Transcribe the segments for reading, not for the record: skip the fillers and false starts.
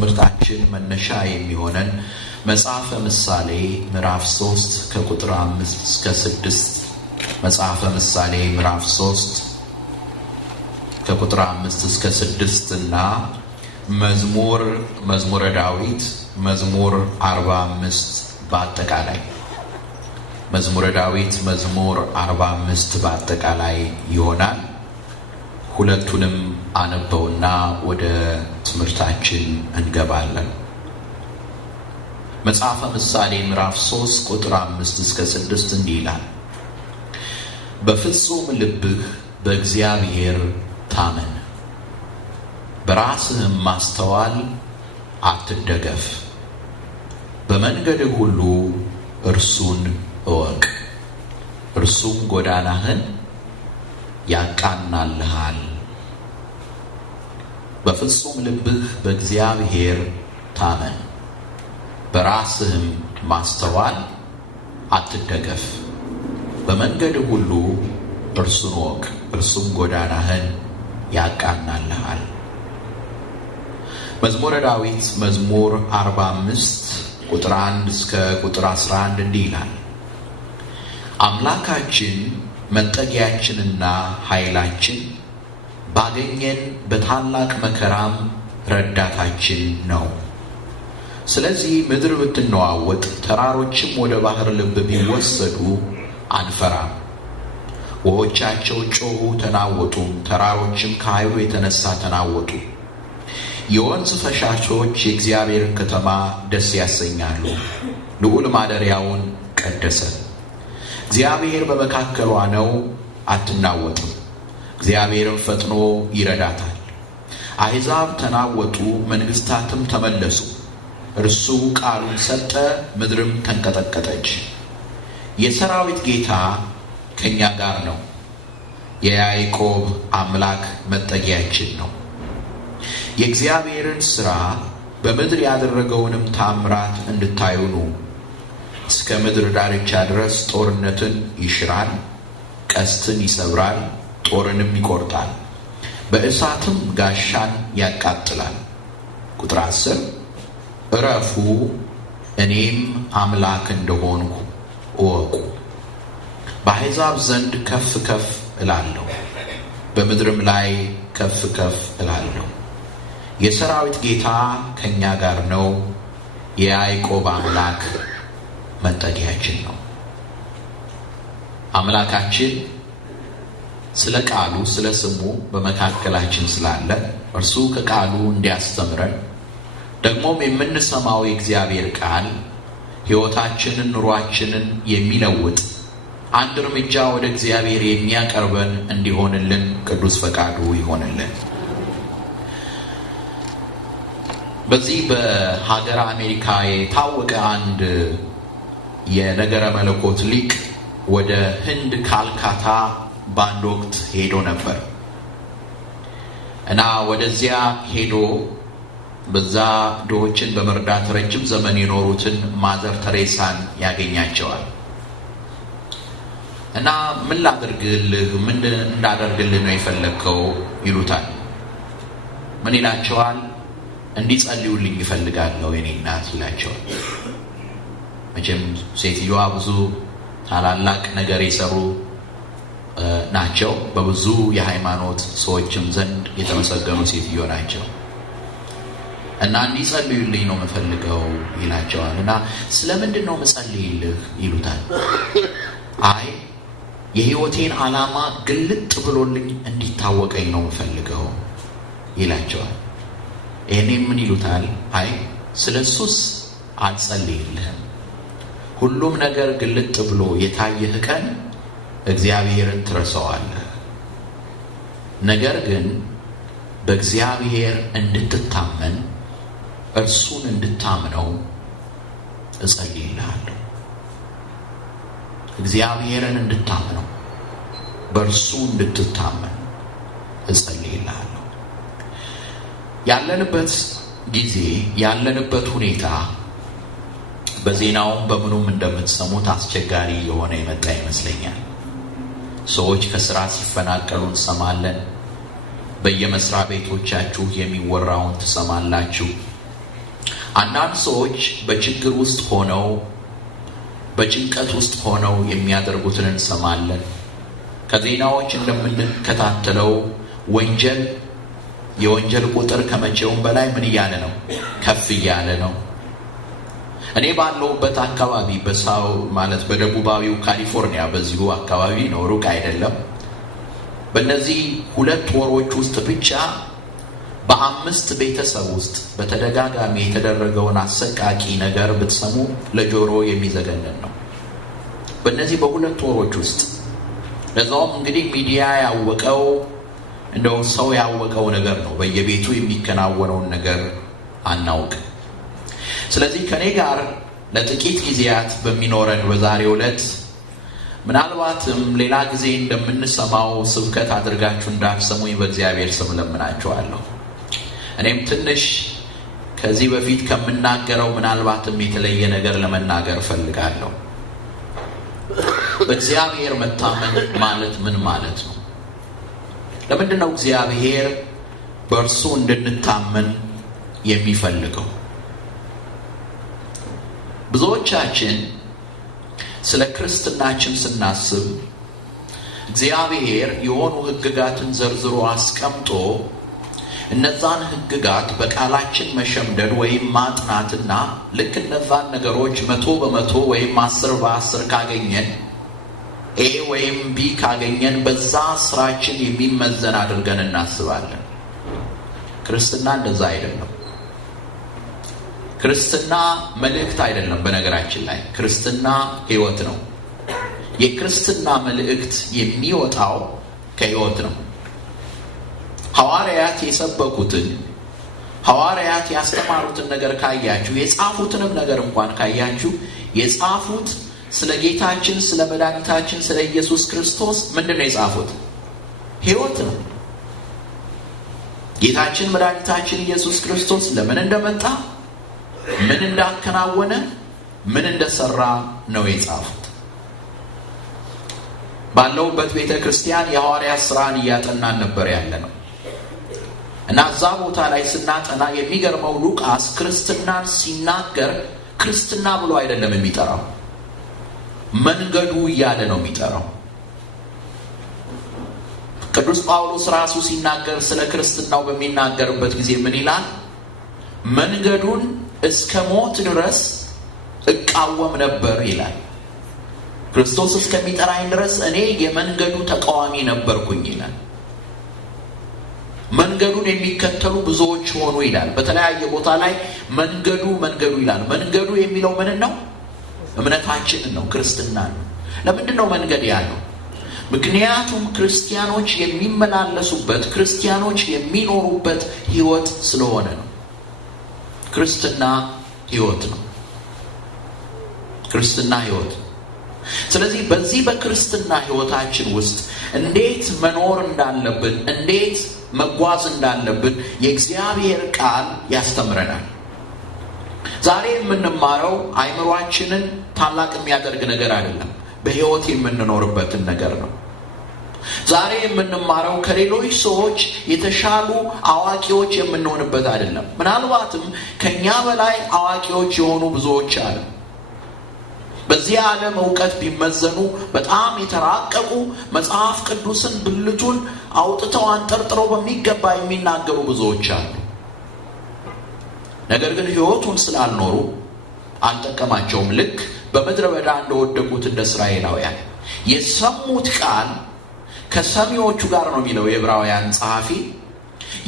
የትምህርታችን መነሻ የሚሆነን መጽሐፈ ምሳሌ ምዕራፍ 3 ከቁጥር 5 እስከ 6 መጽሐፈ ምሳሌ ምዕራፍ 3 ከቁጥር 5 እስከ 6 እና መዝሙረ ዳዊት መዝሙር 45 በአጠቃላይ መዝሙረ ዳዊት መዝሙር 45 በአጠቃላይ ይሆናል። ሁለቱንም አነበውና ወደ ትምህርታችን እንገባለን። መጽሐፈ ምሳሌ ምዕራፍ 3 ቁጥር 5 እስከ 6 እንዲህ ይላል። በፍጹም ልብህ በእግዚአብሔር ታመን፣ በራስህም ማስተዋል አትደገፍ። በመንገድህ ሁሉ እርሱን እወቅ፣ እርሱም ጎዳናህን ያቃናልሃል። በፍጹም ልብህ በእግዚአብሔር ታመን፣ በራስህም ማስተዋል አትደገፍ። በመንገድህ ሁሉ እርሱን እወቅ፣ እርሱም ጎዳናህን ያቃናልሃል። መዝሙረ ዳዊት መዝሙር 45 ቁጥር 1 እስከ ቁጥር 11 እንዲህ ይላል። አምላካችን መጠጊያችንና ኃይላችን፣ ባገኘን በታላቅ መከራም ረዳታችን ነው። ስለዚህ ምድር ብትነዋወጥ፣ ተራሮችም ወደ ባህር ልብ ቢወሰዱ አንፈራም። ውኆቻቸው ጮኹ ተናወጡም፣ ተራሮችም ከኃይሉ የተነሳ ተናወጡ። የወንዝ ፈሳሾች የእግዚአብሔርን ከተማ ደስ ያሰኛሉ። ልዑል ማደሪያውን ቀደሰ። እግዚአብሔር በመካከሏ ነው፣ አትናወጥም። እግዚአብሔርም ፈጥኖ ይረዳታል። አሕዛብ ተናወጡ፣ መንግሥታትም ተመለሱ። እርሱ ቃሉን ሰጠ፣ ምድርም ተንቀጠቀጠች። የሰራዊት ጌታ ከእኛ ጋር ነው፣ የያዕቆብ አምላክ መጠጊያችን ነው። የእግዚአብሔርን ሥራ በምድር ያደረገውንም ታምራት እንድታዩ ኑ። እስከ ምድር ዳርቻ ድረስ ጦርነትን ይሽራል፣ ቀስትን ይሰብራል፣ ጦርንም ይቆርጣል፣ በእሳትም ጋሻን ያቃጥላል። ቁጥር 10 እረፉ፣ እኔም አምላክ እንደሆንኩ እወቁ። በአሕዛብ ዘንድ ከፍ ከፍ እላለሁ፣ በምድርም ላይ ከፍ ከፍ እላለሁ። የሰራዊት ጌታ ከእኛ ጋር ነው፣ የያዕቆብ አምላክ መጠጊያችን ነው። አምላካችን ስለ ቃሉ ስለ ስሙ በመካከላችን ስላለ እርሱ ከቃሉ እንዲያስተምረን ደግሞም የምንሰማው የእግዚአብሔር ቃል ሕይወታችንን ኑሯችንን የሚለውጥ አንድ እርምጃ ወደ እግዚአብሔር የሚያቀርበን እንዲሆንልን ቅዱስ ፈቃዱ ይሆንልን። በዚህ በሀገር አሜሪካ የታወቀ አንድ የነገረ መለኮት ሊቅ ወደ ህንድ ካልካታ በአንድ ወቅት ሄዶ ነበር እና ወደዚያ ሄዶ በዛ ድሆችን በመርዳት ረጅም ዘመን የኖሩትን ማዘር ተሬሳን ያገኛቸዋል እና ምን ላድርግልህ፣ ምን እንዳደርግልህ ነው የፈለግከው ይሉታል። ምን ይላቸዋል? እንዲጸልዩልኝ ይፈልጋለሁ የኔ እናት ይላቸዋል። መቼም ሴትዮዋ ብዙ ታላላቅ ነገር የሰሩ ናቸው። በብዙ የሃይማኖት ሰዎችም ዘንድ የተመሰገኑ ሴትዮ ናቸው እና እንዲጸልዩልኝ ነው የምፈልገው ይላቸዋል። እና ስለምንድን ነው መጸልይልህ ይሉታል። አይ የህይወቴን ዓላማ ግልጥ ብሎልኝ እንዲታወቀኝ ነው የምፈልገው ይላቸዋል። ይሄኔ ምን ይሉታል? አይ ስለሱስ አልጸልይልህም። ሁሉም ነገር ግልጥ ብሎ የታየህ ቀን እግዚአብሔርን ትረሳዋለህ። ነገር ግን በእግዚአብሔር እንድትታመን እርሱን እንድታምነው እጸልይልሃለሁ። እግዚአብሔርን እንድታምነው በእርሱ እንድትታመን እጸልይልሃለሁ። ያለንበት ጊዜ ያለንበት ሁኔታ በዜናውም በምኑም እንደምትሰሙት አስቸጋሪ የሆነ የመጣ ይመስለኛል። ሰዎች ከስራ ሲፈናቀሉ እንሰማለን። በየመስሪያ ቤቶቻችሁ የሚወራውን ትሰማላችሁ። አንዳንድ ሰዎች በችግር ውስጥ ሆነው በጭንቀት ውስጥ ሆነው የሚያደርጉትን እንሰማለን። ከዜናዎች እንደምንከታተለው የወንጀል ቁጥር ከመቼውም በላይ ምን እያለ ነው? ከፍ እያለ ነው። እኔ ባለሁበት አካባቢ በደቡባዊው ካሊፎርኒያ በዚሁ አካባቢ ነው፣ ሩቅ አይደለም። በእነዚህ 2 ወሮች ውስጥ ብቻ በ5 ቤተሰብ ውስጥ በተደጋጋሚ የተደረገውን አሰቃቂ ነገር ብትሰሙ ለጆሮ የሚዘገንን ነው። በእነዚህ በ2 ወሮች ውስጥ ለዛውም እንግዲህ ሚዲያ ያወቀው እንደው ሰው ያወቀው ነገር ነው። በየቤቱ የሚከናወነውን ነገር አናውቅ። ስለዚህ ከኔ ጋር ለጥቂት ጊዜያት በሚኖረን በዛሬው ዕለት ምናልባትም ሌላ ጊዜ እንደምንሰማው ስብከት አድርጋችሁ እንዳትሰሙኝ በእግዚአብሔር ስም ለምናችኋለሁ። እኔም ትንሽ ከዚህ በፊት ከምናገረው ምናልባትም የተለየ ነገር ለመናገር ፈልጋለሁ። በእግዚአብሔር መታመን ማለት ምን ማለት ነው? ለምንድን ነው እግዚአብሔር በእርሱ እንድንታመን የሚፈልገው? ብዙዎቻችን ስለ ክርስትናችን ስናስብ እግዚአብሔር የሆኑ ሕግጋትን ዘርዝሮ አስቀምጦ እነዛን ሕግጋት በቃላችን መሸምደድ ወይም ማጥናትና ልክ እነዛን ነገሮች 100% ወይም 10/10 ካገኘን ኤ ወይም ቢ ካገኘን በዛ ስራችን የሚመዘን አድርገን እናስባለን። ክርስትና እንደዛ አይደለም። ክርስትና መልእክት አይደለም። በነገራችን ላይ ክርስትና ሕይወት ነው። የክርስትና መልእክት የሚወጣው ከሕይወት ነው። ሐዋርያት የሰበኩትን ሐዋርያት ያስተማሩትን ነገር ካያችሁ፣ የጻፉትንም ነገር እንኳን ካያችሁ የጻፉት ስለ ጌታችን ስለ መድኃኒታችን ስለ ኢየሱስ ክርስቶስ ምንድነው የጻፉት? ሕይወት ነው። ጌታችን መድኃኒታችን ኢየሱስ ክርስቶስ ለምን እንደመጣ፣ ምን እንዳከናወነ፣ ምን እንደሰራ ነው የጻፉት። ባለውበት ቤተ ክርስቲያን የሐዋርያት ሥራን እያጠናን ነበር ያለ ነው እና እዛ ቦታ ላይ ስናጠና የሚገርመው ሉቃስ ክርስትናን ሲናገር ክርስትና ብሎ አይደለም የሚጠራው፣ መንገዱ እያለ ነው የሚጠራው። ቅዱስ ጳውሎስ ራሱ ሲናገር ስለ ክርስትናው በሚናገርበት ጊዜ ምን ይላል? መንገዱን እስከ ሞት ድረስ እቃወም ነበር ይላል። ክርስቶስ እስከሚጠራኝ ድረስ እኔ የመንገዱ ተቃዋሚ ነበርኩኝ ይላል። መንገዱን የሚከተሉ ብዙዎች ሆኑ ይላል። በተለያየ ቦታ ላይ መንገዱ ይላል። መንገዱ የሚለው ምን ነው? እምነታችንን ነው፣ ክርስትና ነው። ለምንድን ነው መንገድ ያለው? ምክንያቱም ክርስቲያኖች የሚመላለሱበት፣ ክርስቲያኖች የሚኖሩበት ሕይወት ስለሆነ ነው። ክርስትና ሕይወት ነው። ክርስትና ሕይወት። ስለዚህ በዚህ በክርስትና ሕይወታችን ውስጥ እንዴት መኖር እንዳለብን፣ እንዴት መጓዝ እንዳለብን የእግዚአብሔር ቃል ያስተምረናል። ዛሬ የምንማረው አይምሯችንን ታላቅ የሚያደርግ ነገር አይደለም፣ በሕይወት የምንኖርበትን ነገር ነው። ዛሬ የምንማረው ከሌሎች ሰዎች የተሻሉ አዋቂዎች የምንሆንበት አይደለም። ምናልባትም ከኛ በላይ አዋቂዎች የሆኑ ብዙዎች አሉ። በዚህ ዓለም ዕውቀት ቢመዘኑ በጣም የተራቀቁ መጽሐፍ ቅዱስን ብልቱን አውጥተው አንጠርጥረው በሚገባ የሚናገሩ ብዙዎች አሉ። ነገር ግን ሕይወቱን ስላልኖሩ አልጠቀማቸውም። ልክ በምድረ በዳ እንደወደቁት እንደ እስራኤላውያን የሰሙት ቃል ከሰሚዎቹ ጋር ነው የሚለው የዕብራውያን ጸሐፊ።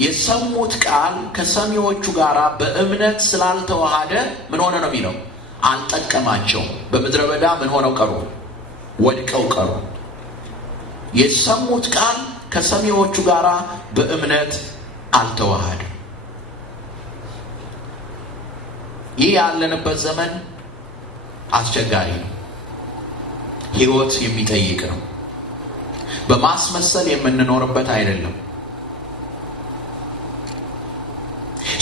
የሰሙት ቃል ከሰሚዎቹ ጋር በእምነት ስላልተዋሃደ ምን ሆነ ነው የሚለው? አልጠቀማቸውም። በምድረ በዳ ምን ሆነው ቀሩ? ወድቀው ቀሩ። የሰሙት ቃል ከሰሚዎቹ ጋር በእምነት አልተዋሃደ። ይህ ያለንበት ዘመን አስቸጋሪ ነው። ሕይወት የሚጠይቅ ነው። በማስመሰል የምንኖርበት አይደለም።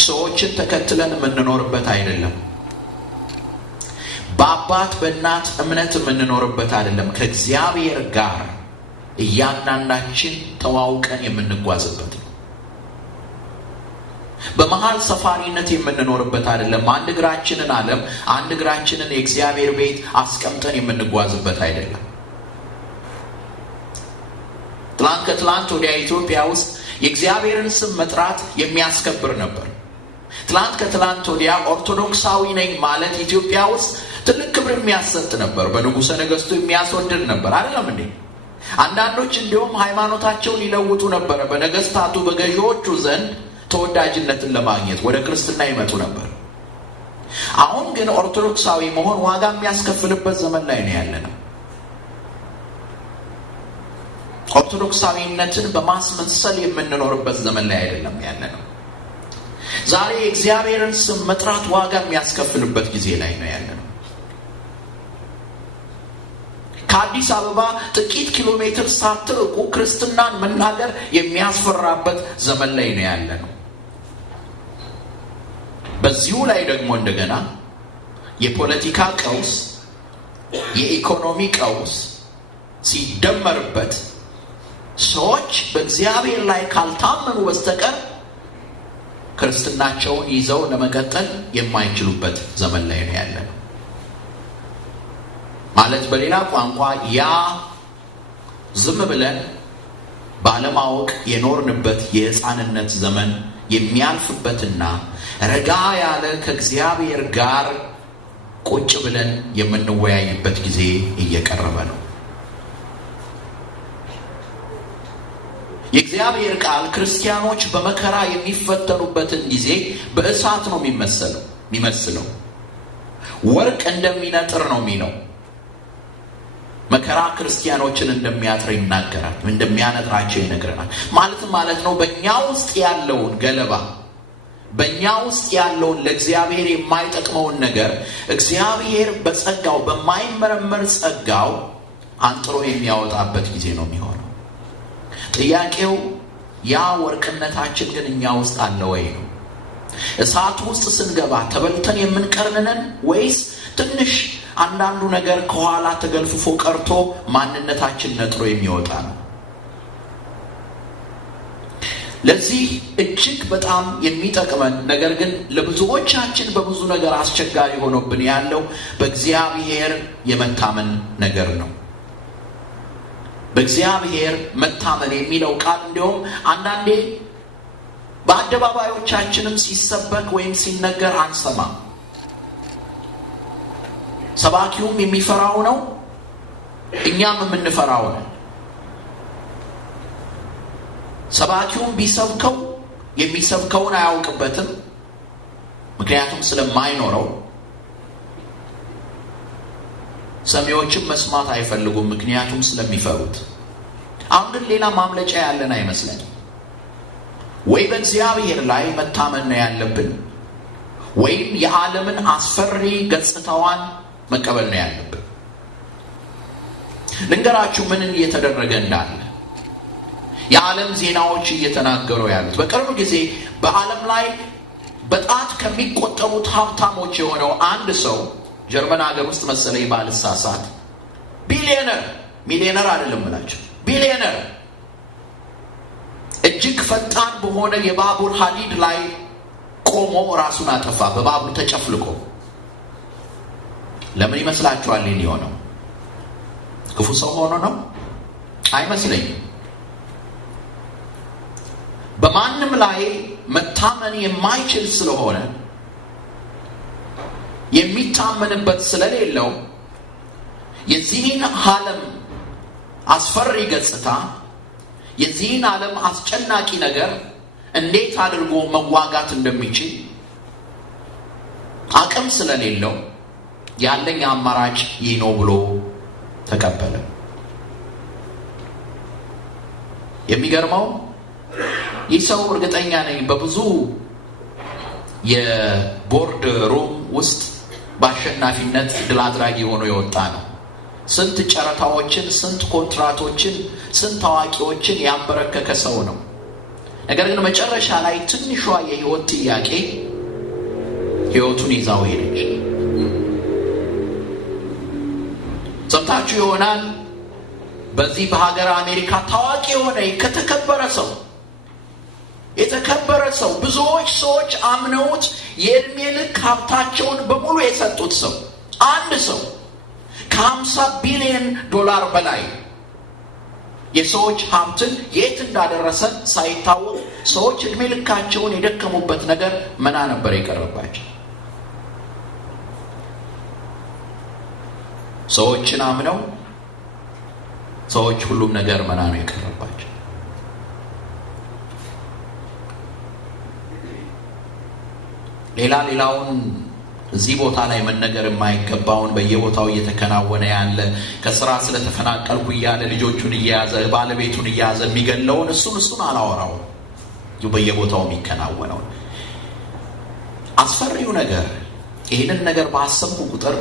ሰዎችን ተከትለን የምንኖርበት አይደለም። በአባት በእናት እምነት የምንኖርበት አይደለም። ከእግዚአብሔር ጋር እያንዳንዳችን ተዋውቀን የምንጓዝበት ነው። በመሃል ሰፋሪነት የምንኖርበት አይደለም። አንድ እግራችንን ዓለም አንድ እግራችንን የእግዚአብሔር ቤት አስቀምጠን የምንጓዝበት አይደለም። ትላንት ወዲያ ኢትዮጵያ ውስጥ የእግዚአብሔርን ስም መጥራት የሚያስከብር ነበር። ትላንት ወዲያ ኦርቶዶክሳዊ ነኝ ማለት ኢትዮጵያ ውስጥ ትልቅ ክብር የሚያሰጥ ነበር። በንጉሠ ነገሥቱ የሚያስወድድ ነበር አይደለም እንዴ? አንዳንዶች እንዲሁም ሃይማኖታቸውን ይለውጡ ነበር። በነገስታቱ በገዢዎቹ ዘንድ ተወዳጅነትን ለማግኘት ወደ ክርስትና ይመጡ ነበር። አሁን ግን ኦርቶዶክሳዊ መሆን ዋጋ የሚያስከፍልበት ዘመን ላይ ነው ያለነው። ኦርቶዶክሳዊነትን በማስመሰል የምንኖርበት ዘመን ላይ አይደለም ያለነው። ዛሬ የእግዚአብሔርን ስም መጥራት ዋጋ የሚያስከፍልበት ጊዜ ላይ ነው ያለነው። ከአዲስ አበባ ጥቂት ኪሎ ሜትር ሳትርቁ ክርስትናን መናገር የሚያስፈራበት ዘመን ላይ ነው ያለነው። በዚሁ ላይ ደግሞ እንደገና የፖለቲካ ቀውስ፣ የኢኮኖሚ ቀውስ ሲደመርበት ሰዎች በእግዚአብሔር ላይ ካልታመኑ በስተቀር ክርስትናቸውን ይዘው ለመቀጠል የማይችሉበት ዘመን ላይ ነው ያለነው። ማለት በሌላ ቋንቋ ያ ዝም ብለን ባለማወቅ የኖርንበት የሕፃንነት ዘመን የሚያልፍበትና ረጋ ያለ ከእግዚአብሔር ጋር ቁጭ ብለን የምንወያይበት ጊዜ እየቀረበ ነው። የእግዚአብሔር ቃል ክርስቲያኖች በመከራ የሚፈተኑበትን ጊዜ በእሳት ነው የሚመስለው። ወርቅ እንደሚነጥር ነው የሚለው። መከራ ክርስቲያኖችን እንደሚያጥር ይናገራል፣ እንደሚያነጥራቸው ይነግረናል። ማለት ነው በእኛ ውስጥ ያለውን ገለባ፣ በእኛ ውስጥ ያለውን ለእግዚአብሔር የማይጠቅመውን ነገር እግዚአብሔር በጸጋው በማይመረመር ጸጋው አንጥሮ የሚያወጣበት ጊዜ ነው የሚሆነው። ጥያቄው ያ ወርቅነታችን ግን እኛ ውስጥ አለ ወይ ነው። እሳት ውስጥ ስንገባ ተበልተን የምንቀርነን ወይስ ትንሽ አንዳንዱ ነገር ከኋላ ተገልፍፎ ቀርቶ ማንነታችን ነጥሮ የሚወጣ ነው? ለዚህ እጅግ በጣም የሚጠቅመን ነገር ግን ለብዙዎቻችን በብዙ ነገር አስቸጋሪ ሆኖብን ያለው በእግዚአብሔር የመታመን ነገር ነው። በእግዚአብሔር መታመን የሚለው ቃል እንዲሁም አንዳንዴ በአደባባዮቻችንም ሲሰበክ ወይም ሲነገር አንሰማም። ሰባኪውም የሚፈራው ነው፣ እኛም የምንፈራው ነው። ሰባኪውም ቢሰብከው የሚሰብከውን አያውቅበትም፣ ምክንያቱም ስለማይኖረው። ሰሚዎችም መስማት አይፈልጉም፣ ምክንያቱም ስለሚፈሩት። አሁን ግን ሌላ ማምለጫ ያለን አይመስለኝም። ወይ በእግዚአብሔር ላይ መታመን ነው ያለብን፣ ወይም የዓለምን አስፈሪ ገጽታዋን መቀበል ነው ያለብን። ልንገራችሁ ምን እየተደረገ እንዳለ። የዓለም ዜናዎች እየተናገሩ ያሉት በቅርብ ጊዜ በዓለም ላይ በጣት ከሚቆጠሩት ሀብታሞች የሆነው አንድ ሰው ጀርመን ሀገር ውስጥ መሰለኝ ባልሳሳት፣ ቢሊዮነር፣ ሚሊዮነር አይደለም እላችሁ፣ ቢሊዮነር እጅግ ፈጣን በሆነ የባቡር ሀዲድ ላይ ቆሞ ራሱን አጠፋ፣ በባቡር ተጨፍልቆ። ለምን ይመስላችኋል ይህ የሆነው? ክፉ ሰው ሆኖ ነው? አይመስለኝም። በማንም ላይ መታመን የማይችል ስለሆነ የሚታመንበት ስለሌለው የዚህን ዓለም አስፈሪ ገጽታ፣ የዚህን ዓለም አስጨናቂ ነገር እንዴት አድርጎ መዋጋት እንደሚችል አቅም ስለሌለው ያለኝ አማራጭ ይህ ነው ብሎ ተቀበለ። የሚገርመው ይህ ሰው እርግጠኛ ነኝ በብዙ የቦርድ ሩም ውስጥ በአሸናፊነት ድል አድራጊ ሆኖ የወጣ ነው። ስንት ጨረታዎችን፣ ስንት ኮንትራቶችን፣ ስንት ታዋቂዎችን ያንበረከከ ሰው ነው። ነገር ግን መጨረሻ ላይ ትንሿ የህይወት ጥያቄ ህይወቱን ይዛው ሄደች። ሰምታችሁ ይሆናል በዚህ በሀገር አሜሪካ ታዋቂ የሆነ ከተከበረ ሰው የተከበረ ሰው፣ ብዙዎች ሰዎች አምነውት የዕድሜ ልክ ሀብታቸውን በሙሉ የሰጡት ሰው፣ አንድ ሰው ከ50 ቢሊዮን ዶላር በላይ የሰዎች ሀብትን የት እንዳደረሰ ሳይታወቅ ሰዎች ዕድሜ ልካቸውን የደከሙበት ነገር መና ነበር የቀረባቸው። ሰዎችን አምነው ሰዎች ሁሉም ነገር መና ነው የቀረባቸው። ሌላውን እዚህ ቦታ ላይ መነገር የማይገባውን በየቦታው እየተከናወነ ያለ ከስራ ስለተፈናቀልኩ እያለ ልጆቹን እየያዘ ባለቤቱን እየያዘ የሚገለውን እሱን አላወራው። በየቦታው የሚከናወነው አስፈሪው ነገር ይህንን ነገር ባሰብኩ ቁጥር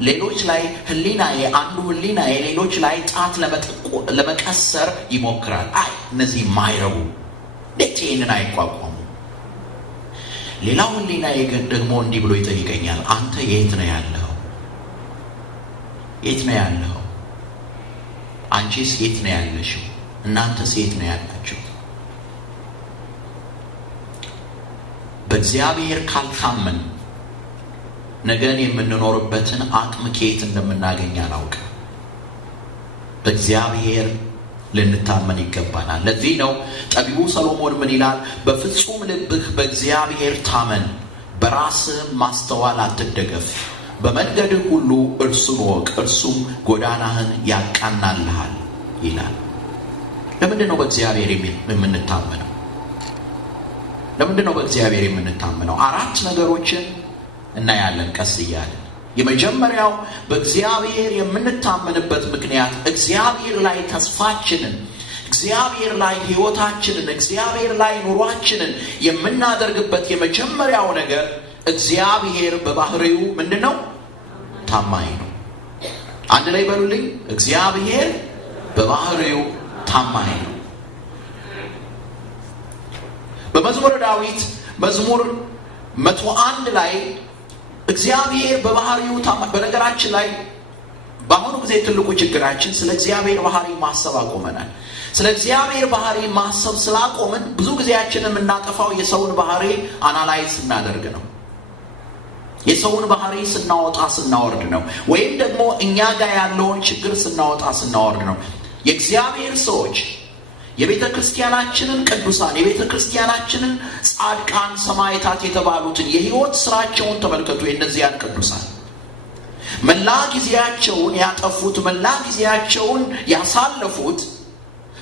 ሌሎች ላይ ህሊናዬ ሌሎች ላይ ጣት ለመቀሰር ይሞክራል። እነዚህ ማይረቡ እንዴት ይህንን አይቋቋሙ? ሌላው ህሊናዬ ደግሞ እንዲህ ብሎ ይጠይቀኛል፣ አንተ የት ነው ያለው? የት ነው ያለው? አንቺስ የት ነው ያለሽው? እናንተስ የት ነው ያላችሁ? በእግዚአብሔር ካልታመን ነገን የምንኖርበትን አቅም ከየት እንደምናገኝ አላውቅም። በእግዚአብሔር ልንታመን ይገባናል። ለዚህ ነው ጠቢቡ ሰሎሞን ምን ይላል? በፍጹም ልብህ በእግዚአብሔር ታመን፣ በራስህም ማስተዋል አትደገፍ። በመንገድህ ሁሉ እርሱን ወቅ፣ እርሱም ጎዳናህን ያቃናልሃል ይላል። ለምንድን ነው በእግዚአብሔር የምንታመነው? ለምንድን ነው በእግዚአብሔር የምንታመነው? 4 ነገሮችን እናያለን ቀስ እያለ። የመጀመሪያው በእግዚአብሔር የምንታመንበት ምክንያት እግዚአብሔር ላይ ተስፋችንን፣ እግዚአብሔር ላይ ሕይወታችንን፣ እግዚአብሔር ላይ ኑሯችንን የምናደርግበት የመጀመሪያው ነገር እግዚአብሔር በባህሪው ምንድነው? ታማኝ ነው። አንድ ላይ በሉልኝ፣ እግዚአብሔር በባህሪው ታማኝ ነው። በመዝሙረ ዳዊት መዝሙር 101 ላይ እግዚአብሔር በባህሪው ታማኝ። በነገራችን ላይ በአሁኑ ጊዜ ትልቁ ችግራችን ስለ እግዚአብሔር ባህሪ ማሰብ አቆመናል። ስለ እግዚአብሔር ባህሪ ማሰብ ስላቆምን ብዙ ጊዜያችንን የምናጠፋው የሰውን ባህሪ አናላይዝ ስናደርግ ነው። የሰውን ባህሪ ስናወጣ ስናወርድ ነው። ወይም ደግሞ እኛ ጋር ያለውን ችግር ስናወጣ ስናወርድ ነው። የእግዚአብሔር ሰዎች የቤተ ክርስቲያናችንን ቅዱሳን፣ የቤተ ክርስቲያናችንን ጻድቃን፣ ሰማዕታት የተባሉትን የሕይወት ስራቸውን ተመልከቱ። የእነዚያን ቅዱሳን መላ ጊዜያቸውን ያጠፉት፣ መላ ጊዜያቸውን ያሳለፉት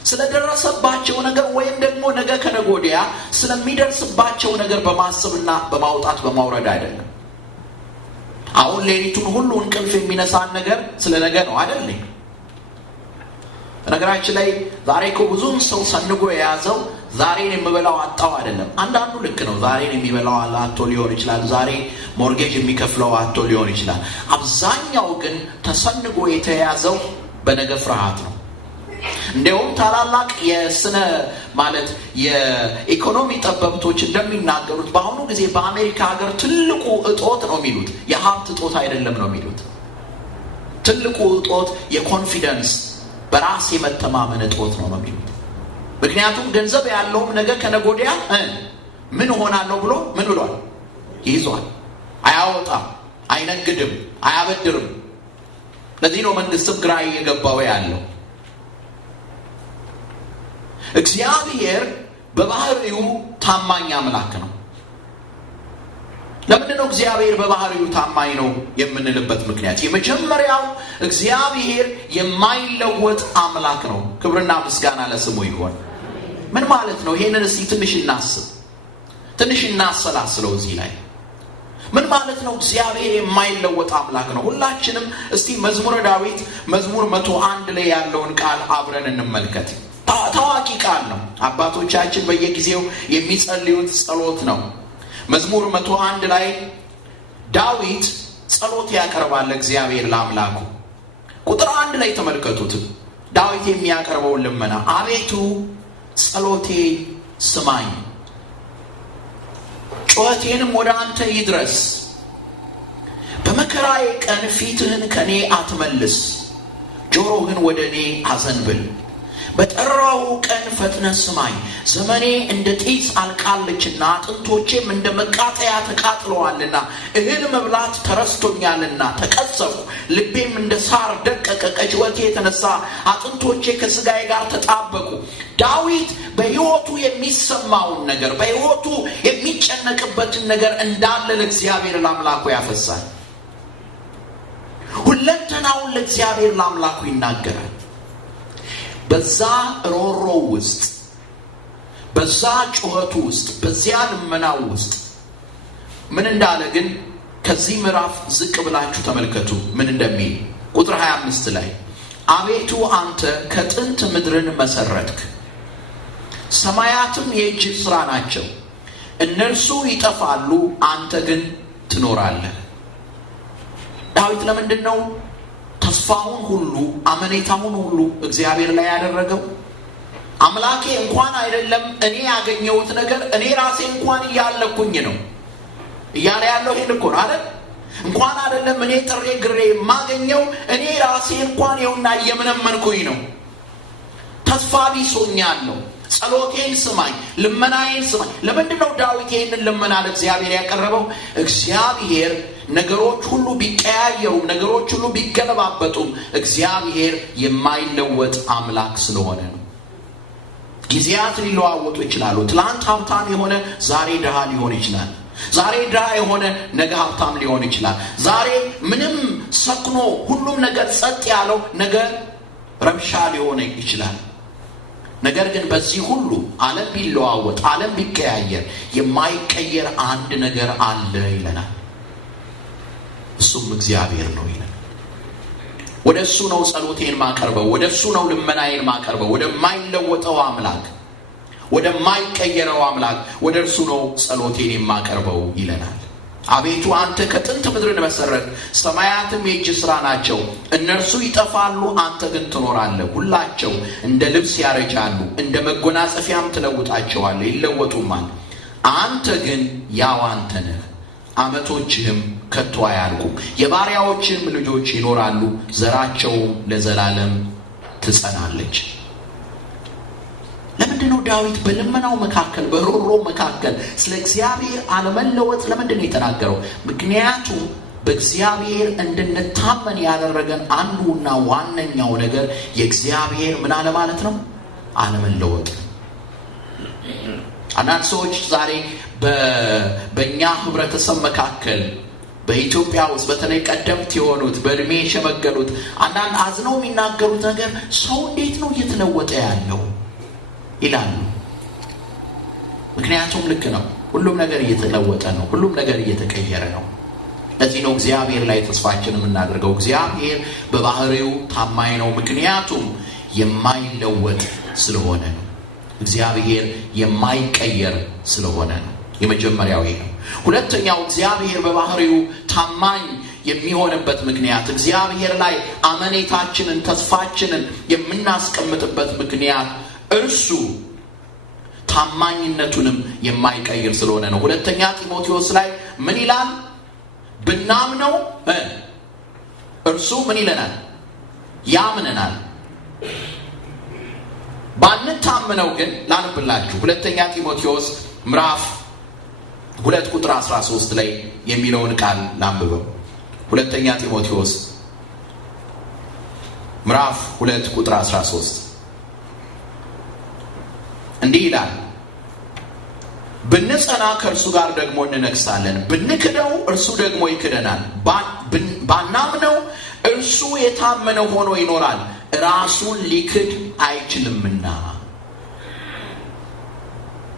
ስለደረሰባቸው ነገር ወይም ደግሞ ነገ ከነገ ወዲያ ስለሚደርስባቸው ነገር በማሰብና በማውጣት በማውረድ አይደለም። አሁን ሌሊቱን ሁሉ እንቅልፍ የሚነሳን ነገር ስለ ነገ ነው አይደለም? ነገራችን ላይ ዛሬ እኮ ብዙም ሰው ሰንጎ የያዘው ዛሬን የምበላው አጣው አይደለም። አንዳንዱ ልክ ነው፣ ዛሬን የሚበላው አጥቶ ሊሆን ይችላል፣ ዛሬ ሞርጌጅ የሚከፍለው አጥቶ ሊሆን ይችላል። አብዛኛው ግን ተሰንጎ የተያዘው በነገ ፍርሃት ነው። እንደውም ታላላቅ የኢኮኖሚ ጠበብቶች እንደሚናገሩት በአሁኑ ጊዜ በአሜሪካ ሀገር ትልቁ እጦት ነው የሚሉት የሀብት እጦት አይደለም ነው የሚሉት። ትልቁ እጦት የኮንፊደንስ በራስ የመተማመን እጦት ነው የሚሉት። ምክንያቱም ገንዘብ ያለውም ነገ ከነገ ወዲያ ምን ሆናለሁ ብሎ ምን ብሏል? ይይዟል። አያወጣም፣ አይነግድም፣ አያበድርም። ለዚህ ነው መንግስትም ግራ እየገባው ያለው። እግዚአብሔር በባህሪው ታማኝ አምላክ ነው። ለምንድነው እግዚአብሔር በባህሪው ታማኝ ነው የምንልበት ምክንያት? የመጀመሪያው እግዚአብሔር የማይለወጥ አምላክ ነው። ክብርና ምስጋና ለስሙ ይሁን። ምን ማለት ነው? ይሄንን እስቲ ትንሽ እናሰላስለው። እዚህ ላይ ምን ማለት ነው? እግዚአብሔር የማይለወጥ አምላክ ነው። ሁላችንም እስቲ መዝሙረ ዳዊት መዝሙር 101 ላይ ያለውን ቃል አብረን እንመልከት። ታዋቂ ቃል ነው። አባቶቻችን በየጊዜው የሚጸልዩት ጸሎት ነው። መዝሙር 101 ላይ ዳዊት ጸሎት ያቀርባል እግዚአብሔር ለአምላኩ። ቁጥር 1 ላይ ተመልከቱት። ዳዊት የሚያቀርበውን ልመና፣ አቤቱ ጸሎቴ ስማኝ፣ ጩኸቴንም ወደ አንተ ይድረስ። በመከራዬ ቀን ፊትህን ከኔ አትመልስ፣ ጆሮህን ወደ እኔ አዘንብል። በጠራው ቀን ፈጥነህ ስማኝ። ዘመኔ እንደ ጢስ አልቃለችና አጥንቶቼም እንደ መቃጠያ ተቃጥለዋልና እህል መብላት ተረስቶኛልና ተቀሰፍኩ። ልቤም እንደ ሳር ደቀቀ። ከሕይወቴ የተነሳ አጥንቶቼ ከሥጋዬ ጋር ተጣበቁ። ዳዊት በሕይወቱ የሚሰማውን ነገር በሕይወቱ የሚጨነቅበትን ነገር እንዳለ ለእግዚአብሔር ለአምላኩ ያፈሳል። ሁለንተናውን ለእግዚአብሔር ለአምላኩ ይናገራል። በዛ ሮሮ ውስጥ በዛ ጩኸቱ ውስጥ በዚያ ልመናው ውስጥ ምን እንዳለ ግን ከዚህ ምዕራፍ ዝቅ ብላችሁ ተመልከቱ ምን እንደሚል። ቁጥር 25 ላይ አቤቱ አንተ ከጥንት ምድርን መሰረትክ፣ ሰማያትም የእጅህ ሥራ ናቸው። እነርሱ ይጠፋሉ፣ አንተ ግን ትኖራለህ። ዳዊት ለምንድን ነው ተስፋውን ሁሉ አመኔታውን ሁሉ እግዚአብሔር ላይ ያደረገው? አምላኬ እንኳን አይደለም እኔ ያገኘሁት ነገር እኔ ራሴ እንኳን እያለኩኝ ነው እያለ ያለው ይሄን እኮ ነው አይደል? እንኳን አይደለም እኔ ጥሬ ግሬ የማገኘው እኔ ራሴ እንኳን ይኸውና እየመነመንኩኝ ነው። ተስፋ ቢሶኛለሁ። ጸሎቴን ስማኝ፣ ልመናዬን ስማኝ። ለምንድን ነው ዳዊት ይህንን ልመና ለእግዚአብሔር ያቀረበው? እግዚአብሔር ነገሮች ሁሉ ቢቀያየሩም ነገሮች ሁሉ ቢገለባበጡም እግዚአብሔር የማይለወጥ አምላክ ስለሆነ ነው። ጊዜያት ሊለዋወጡ ይችላሉ። ትላንት ሀብታም የሆነ ዛሬ ድሃ ሊሆን ይችላል። ዛሬ ድሃ የሆነ ነገ ሀብታም ሊሆን ይችላል። ዛሬ ምንም ሰክኖ ሁሉም ነገር ጸጥ ያለው ነገ ረብሻ ሊሆን ይችላል። ነገር ግን በዚህ ሁሉ ዓለም ቢለዋወጥ ዓለም ቢቀያየር የማይቀየር አንድ ነገር አለ ይለናል። እሱም እግዚአብሔር ነው ይለናል። ወደ እሱ ነው ጸሎቴን ማቀርበው፣ ወደ እሱ ነው ልመናዬን ማቀርበው፣ ወደማይለወጠው አምላክ፣ ወደማይቀየረው አምላክ ወደ እርሱ ነው ጸሎቴን የማቀርበው ይለናል። አቤቱ አንተ ከጥንት ምድርን መሰረት፣ ሰማያትም የእጅ ሥራ ናቸው። እነርሱ ይጠፋሉ፣ አንተ ግን ትኖራለህ። ሁላቸው እንደ ልብስ ያረጃሉ፣ እንደ መጎናጸፊያም ትለውጣቸዋለህ፣ ይለወጡማል። አንተ ግን ያው አንተ ነህ፣ ዓመቶችህም ከቶ አያልቁም። የባሪያዎችህም ልጆች ይኖራሉ፣ ዘራቸውም ለዘላለም ትጸናለች። ለምንድን ነው ዳዊት በልመናው መካከል በሮሮ መካከል ስለ እግዚአብሔር አለመለወጥ ለምንድን ነው የተናገረው? ምክንያቱም በእግዚአብሔር እንድንታመን ያደረገን አንዱና ዋነኛው ነገር የእግዚአብሔር ምን አለ ማለት ነው? አለመለወጥ። አንዳንድ ሰዎች ዛሬ በእኛ ህብረተሰብ መካከል በኢትዮጵያ ውስጥ በተለይ ቀደምት የሆኑት በእድሜ የሸመገሉት አንዳንድ አዝነው የሚናገሩት ነገር ሰው እንዴት ነው እየተለወጠ ያለው ይላሉ። ምክንያቱም ልክ ነው፣ ሁሉም ነገር እየተለወጠ ነው፣ ሁሉም ነገር እየተቀየረ ነው። ለዚህ ነው እግዚአብሔር ላይ ተስፋችን የምናደርገው። እግዚአብሔር በባህሪው ታማኝ ነው፣ ምክንያቱም የማይለወጥ ስለሆነ ነው። እግዚአብሔር የማይቀየር ስለሆነ ነው። የመጀመሪያው ይሄ ነው። ሁለተኛው እግዚአብሔር በባህሪው ታማኝ የሚሆንበት ምክንያት፣ እግዚአብሔር ላይ አመኔታችንን ተስፋችንን የምናስቀምጥበት ምክንያት እርሱ ታማኝነቱንም የማይቀይር ስለሆነ ነው። ሁለተኛ ጢሞቴዎስ ላይ ምን ይላል? ብናምነው እርሱ ምን ይለናል? ያምነናል። ባንታምነው ግን ላንብላችሁ። ሁለተኛ ጢሞቴዎስ ምዕራፍ 2 ቁጥር 13 ላይ የሚለውን ቃል ላንብበው። ሁለተኛ ጢሞቴዎስ ምዕራፍ 2 ቁጥር 13 እንዲህ ይላል፣ ብንጸና ከእርሱ ጋር ደግሞ እንነግሳለን፣ ብንክደው እርሱ ደግሞ ይክደናል፣ ባናምነው እርሱ የታመነ ሆኖ ይኖራል፣ ራሱን ሊክድ አይችልምና።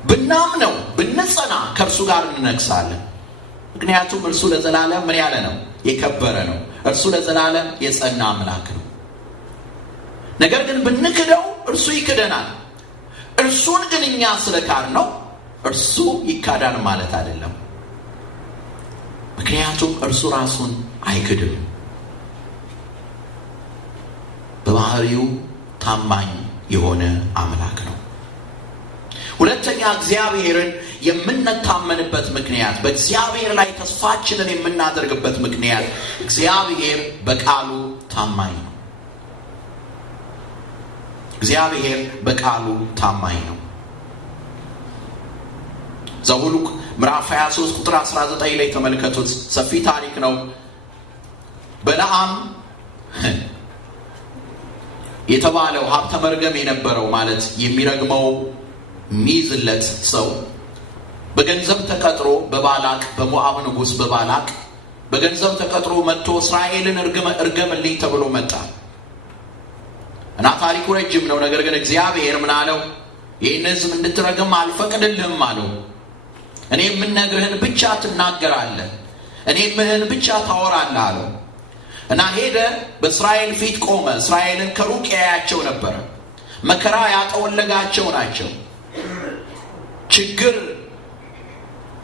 ብናምነው ብንጸና ከእርሱ ጋር እንነግሳለን። ምክንያቱም እርሱ ለዘላለም ምን ያለ ነው? የከበረ ነው። እርሱ ለዘላለም የጸና አምላክ ነው። ነገር ግን ብንክደው እርሱ ይክደናል። እርሱን ግን እኛ ስለካድ ነው እርሱ ይካዳል ማለት አይደለም። ምክንያቱም እርሱ ራሱን አይክድም። በባህሪው ታማኝ የሆነ አምላክ ነው። ሁለተኛ እግዚአብሔርን የምንታመንበት ምክንያት፣ በእግዚአብሔር ላይ ተስፋችንን የምናደርግበት ምክንያት እግዚአብሔር በቃሉ ታማኝ ነው። እግዚአብሔር በቃሉ ታማኝ ነው። ዘኍልቍ ምዕራፍ 23 ቁጥር 19 ላይ ተመልከቱት። ሰፊ ታሪክ ነው። በለዓም የተባለው ሀብተ መርገም የነበረው ማለት የሚረግመው ሚይዝለት ሰው በገንዘብ ተቀጥሮ በባላቅ በሞዓብ ንጉሥ በባላቅ በገንዘብ ተቀጥሮ መጥቶ እስራኤልን እርገምልኝ ተብሎ መጣ እና ታሪኩ ረጅም ነው። ነገር ግን እግዚአብሔር ምን አለው? ይህን ሕዝብ እንድትረግም አልፈቅድልህም አለው። እኔ የምነግርህን ብቻ ትናገራለህ፣ እኔ የምህን ብቻ ታወራለህ አለው እና ሄደ። በእስራኤል ፊት ቆመ። እስራኤልን ከሩቅ ያያቸው ነበረ። መከራ ያጠወለጋቸው ናቸው። ችግር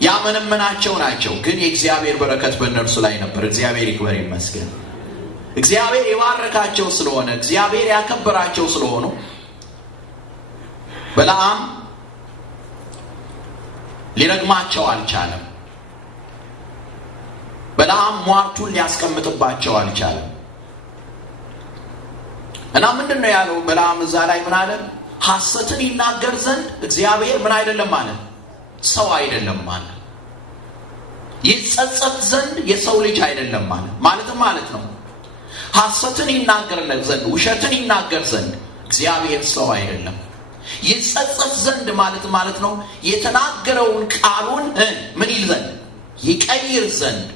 ያመነመናቸው ናቸው። ግን የእግዚአብሔር በረከት በእነርሱ ላይ ነበር። እግዚአብሔር ይክበር ይመስገን። እግዚአብሔር የባረካቸው ስለሆነ፣ እግዚአብሔር ያከበራቸው ስለሆኑ በለዓም ሊረግማቸው አልቻለም። በለዓም ሟርቱን ሊያስቀምጥባቸው አልቻለም። እና ምንድነው ያለው በለዓም? እዛ ላይ ምን አለ? ሐሰትን ይናገር ዘንድ እግዚአብሔር ምን አይደለም ማለት ሰው አይደለም ማለት፣ ይጸጸት ዘንድ የሰው ልጅ አይደለም ማለት ነው። ሐሰትን ይናገር ዘንድ ውሸትን ይናገር ዘንድ እግዚአብሔር ሰው አይደለም። ይጸጸት ዘንድ ማለት ነው የተናገረውን ቃሉን ምን ይል ዘንድ ይቀይር ዘንድ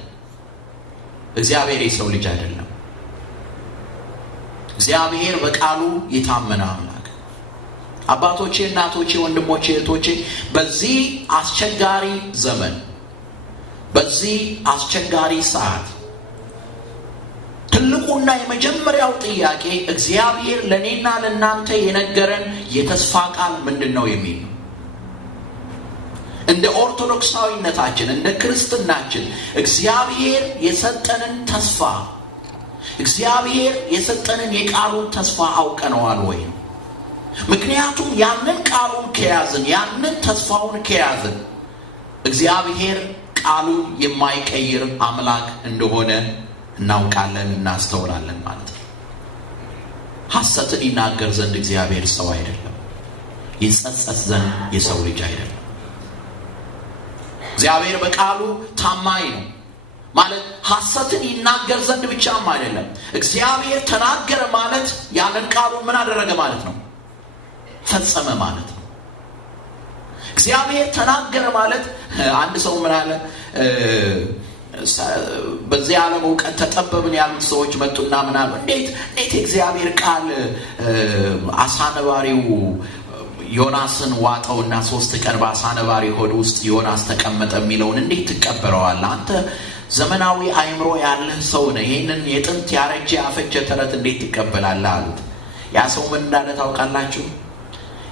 እግዚአብሔር የሰው ልጅ አይደለም። እግዚአብሔር በቃሉ የታመነ አምላክ። አባቶቼ፣ እናቶቼ፣ ወንድሞቼ፣ እህቶቼ በዚህ አስቸጋሪ ዘመን በዚህ አስቸጋሪ ሰዓት ትልቁና የመጀመሪያው ጥያቄ እግዚአብሔር ለኔና ለናንተ የነገረን የተስፋ ቃል ምንድነው የሚል ነው። እንደ ኦርቶዶክሳዊነታችን እንደ ክርስትናችን እግዚአብሔር የሰጠንን ተስፋ እግዚአብሔር የሰጠንን የቃሉን ተስፋ አውቀነዋል ወይ? ምክንያቱም ያንን ቃሉን ከያዝን ያንን ተስፋውን ከያዝን እግዚአብሔር ቃሉን የማይቀይር አምላክ እንደሆነ እናውቃለን፣ እናስተውላለን ማለት ነው። ሐሰትን ይናገር ዘንድ እግዚአብሔር ሰው አይደለም። ይጸጸት ዘንድ የሰው ልጅ አይደለም። እግዚአብሔር በቃሉ ታማኝ ነው ማለት ሐሰትን ይናገር ዘንድ ብቻም አይደለም። እግዚአብሔር ተናገረ ማለት ያንን ቃሉን ምን አደረገ ማለት ነው? ፈጸመ ማለት ነው። እግዚአብሔር ተናገረ ማለት አንድ ሰው ምን አለ? በዚህ ዓለም ዕውቀት ተጠበብን ያሉት ሰዎች መጡና ምን አሉ? እንዴት እግዚአብሔር ቃል አሳነባሪው ዮናስን ዋጠውና 3 ቀን በአሳነባሪ ሆድ ውስጥ ዮናስ ተቀመጠ የሚለውን እንዴት ትቀበለዋለህ? አንተ ዘመናዊ አእምሮ ያለህ ሰው ነህ። ይሄንን የጥንት ያረጀ ያፈጀ ተረት እንዴት ትቀበላለህ አሉት። ያ ሰው ምን እንዳለ ታውቃላችሁ?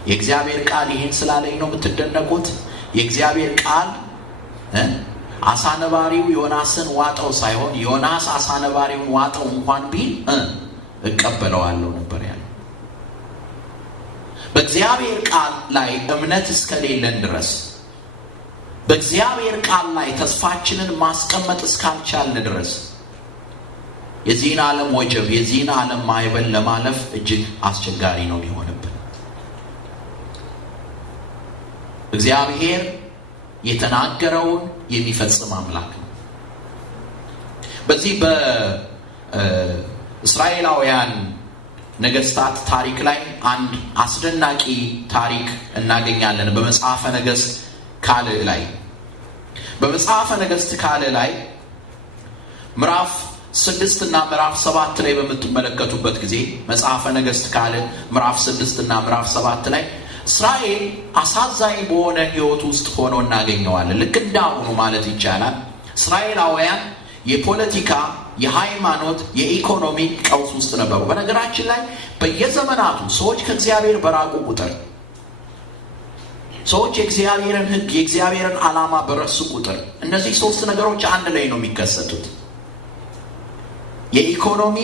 የእግዚአብሔር ቃል ይሄን ስላለኝ ነው የምትደነቁት? የእግዚአብሔር ቃል አሳነባሪው ዮናስን ዋጠው ሳይሆን ዮናስ አሳነባሪውን ዋጠው እንኳን ቢል እቀበለዋለሁ ነበር ያለው። በእግዚአብሔር ቃል ላይ እምነት እስከሌለን ድረስ በእግዚአብሔር ቃል ላይ ተስፋችንን ማስቀመጥ እስካልቻልን ድረስ የዚህን ዓለም ወጀብ የዚህን ዓለም ማዕበል ለማለፍ እጅግ አስቸጋሪ ነው ሊሆንብን። እግዚአብሔር የተናገረውን የሚፈጽም አምላክ ነው። በዚህ በእስራኤላውያን ነገስታት ታሪክ ላይ አንድ አስደናቂ ታሪክ እናገኛለን። በመጽሐፈ ነገሥት ካልዕ ላይ በመጽሐፈ ነገሥት ካልዕ ላይ ምዕራፍ 6 እና ምዕራፍ 7 ላይ በምትመለከቱበት ጊዜ መጽሐፈ ነገሥት ካልዕ ምዕራፍ 6 እና ምዕራፍ 7 ላይ እስራኤል አሳዛኝ በሆነ ህይወት ውስጥ ሆኖ እናገኘዋለን። ልክ እንዳሁኑ ማለት ይቻላል እስራኤላውያን የፖለቲካ፣ የሃይማኖት፣ የኢኮኖሚ ቀውስ ውስጥ ነበሩ። በነገራችን ላይ በየዘመናቱ ሰዎች ከእግዚአብሔር በራቁ ቁጥር ሰዎች የእግዚአብሔርን ሕግ የእግዚአብሔርን ዓላማ በረሱ ቁጥር እነዚህ 3 ነገሮች አንድ ላይ ነው የሚከሰቱት። የኢኮኖሚ፣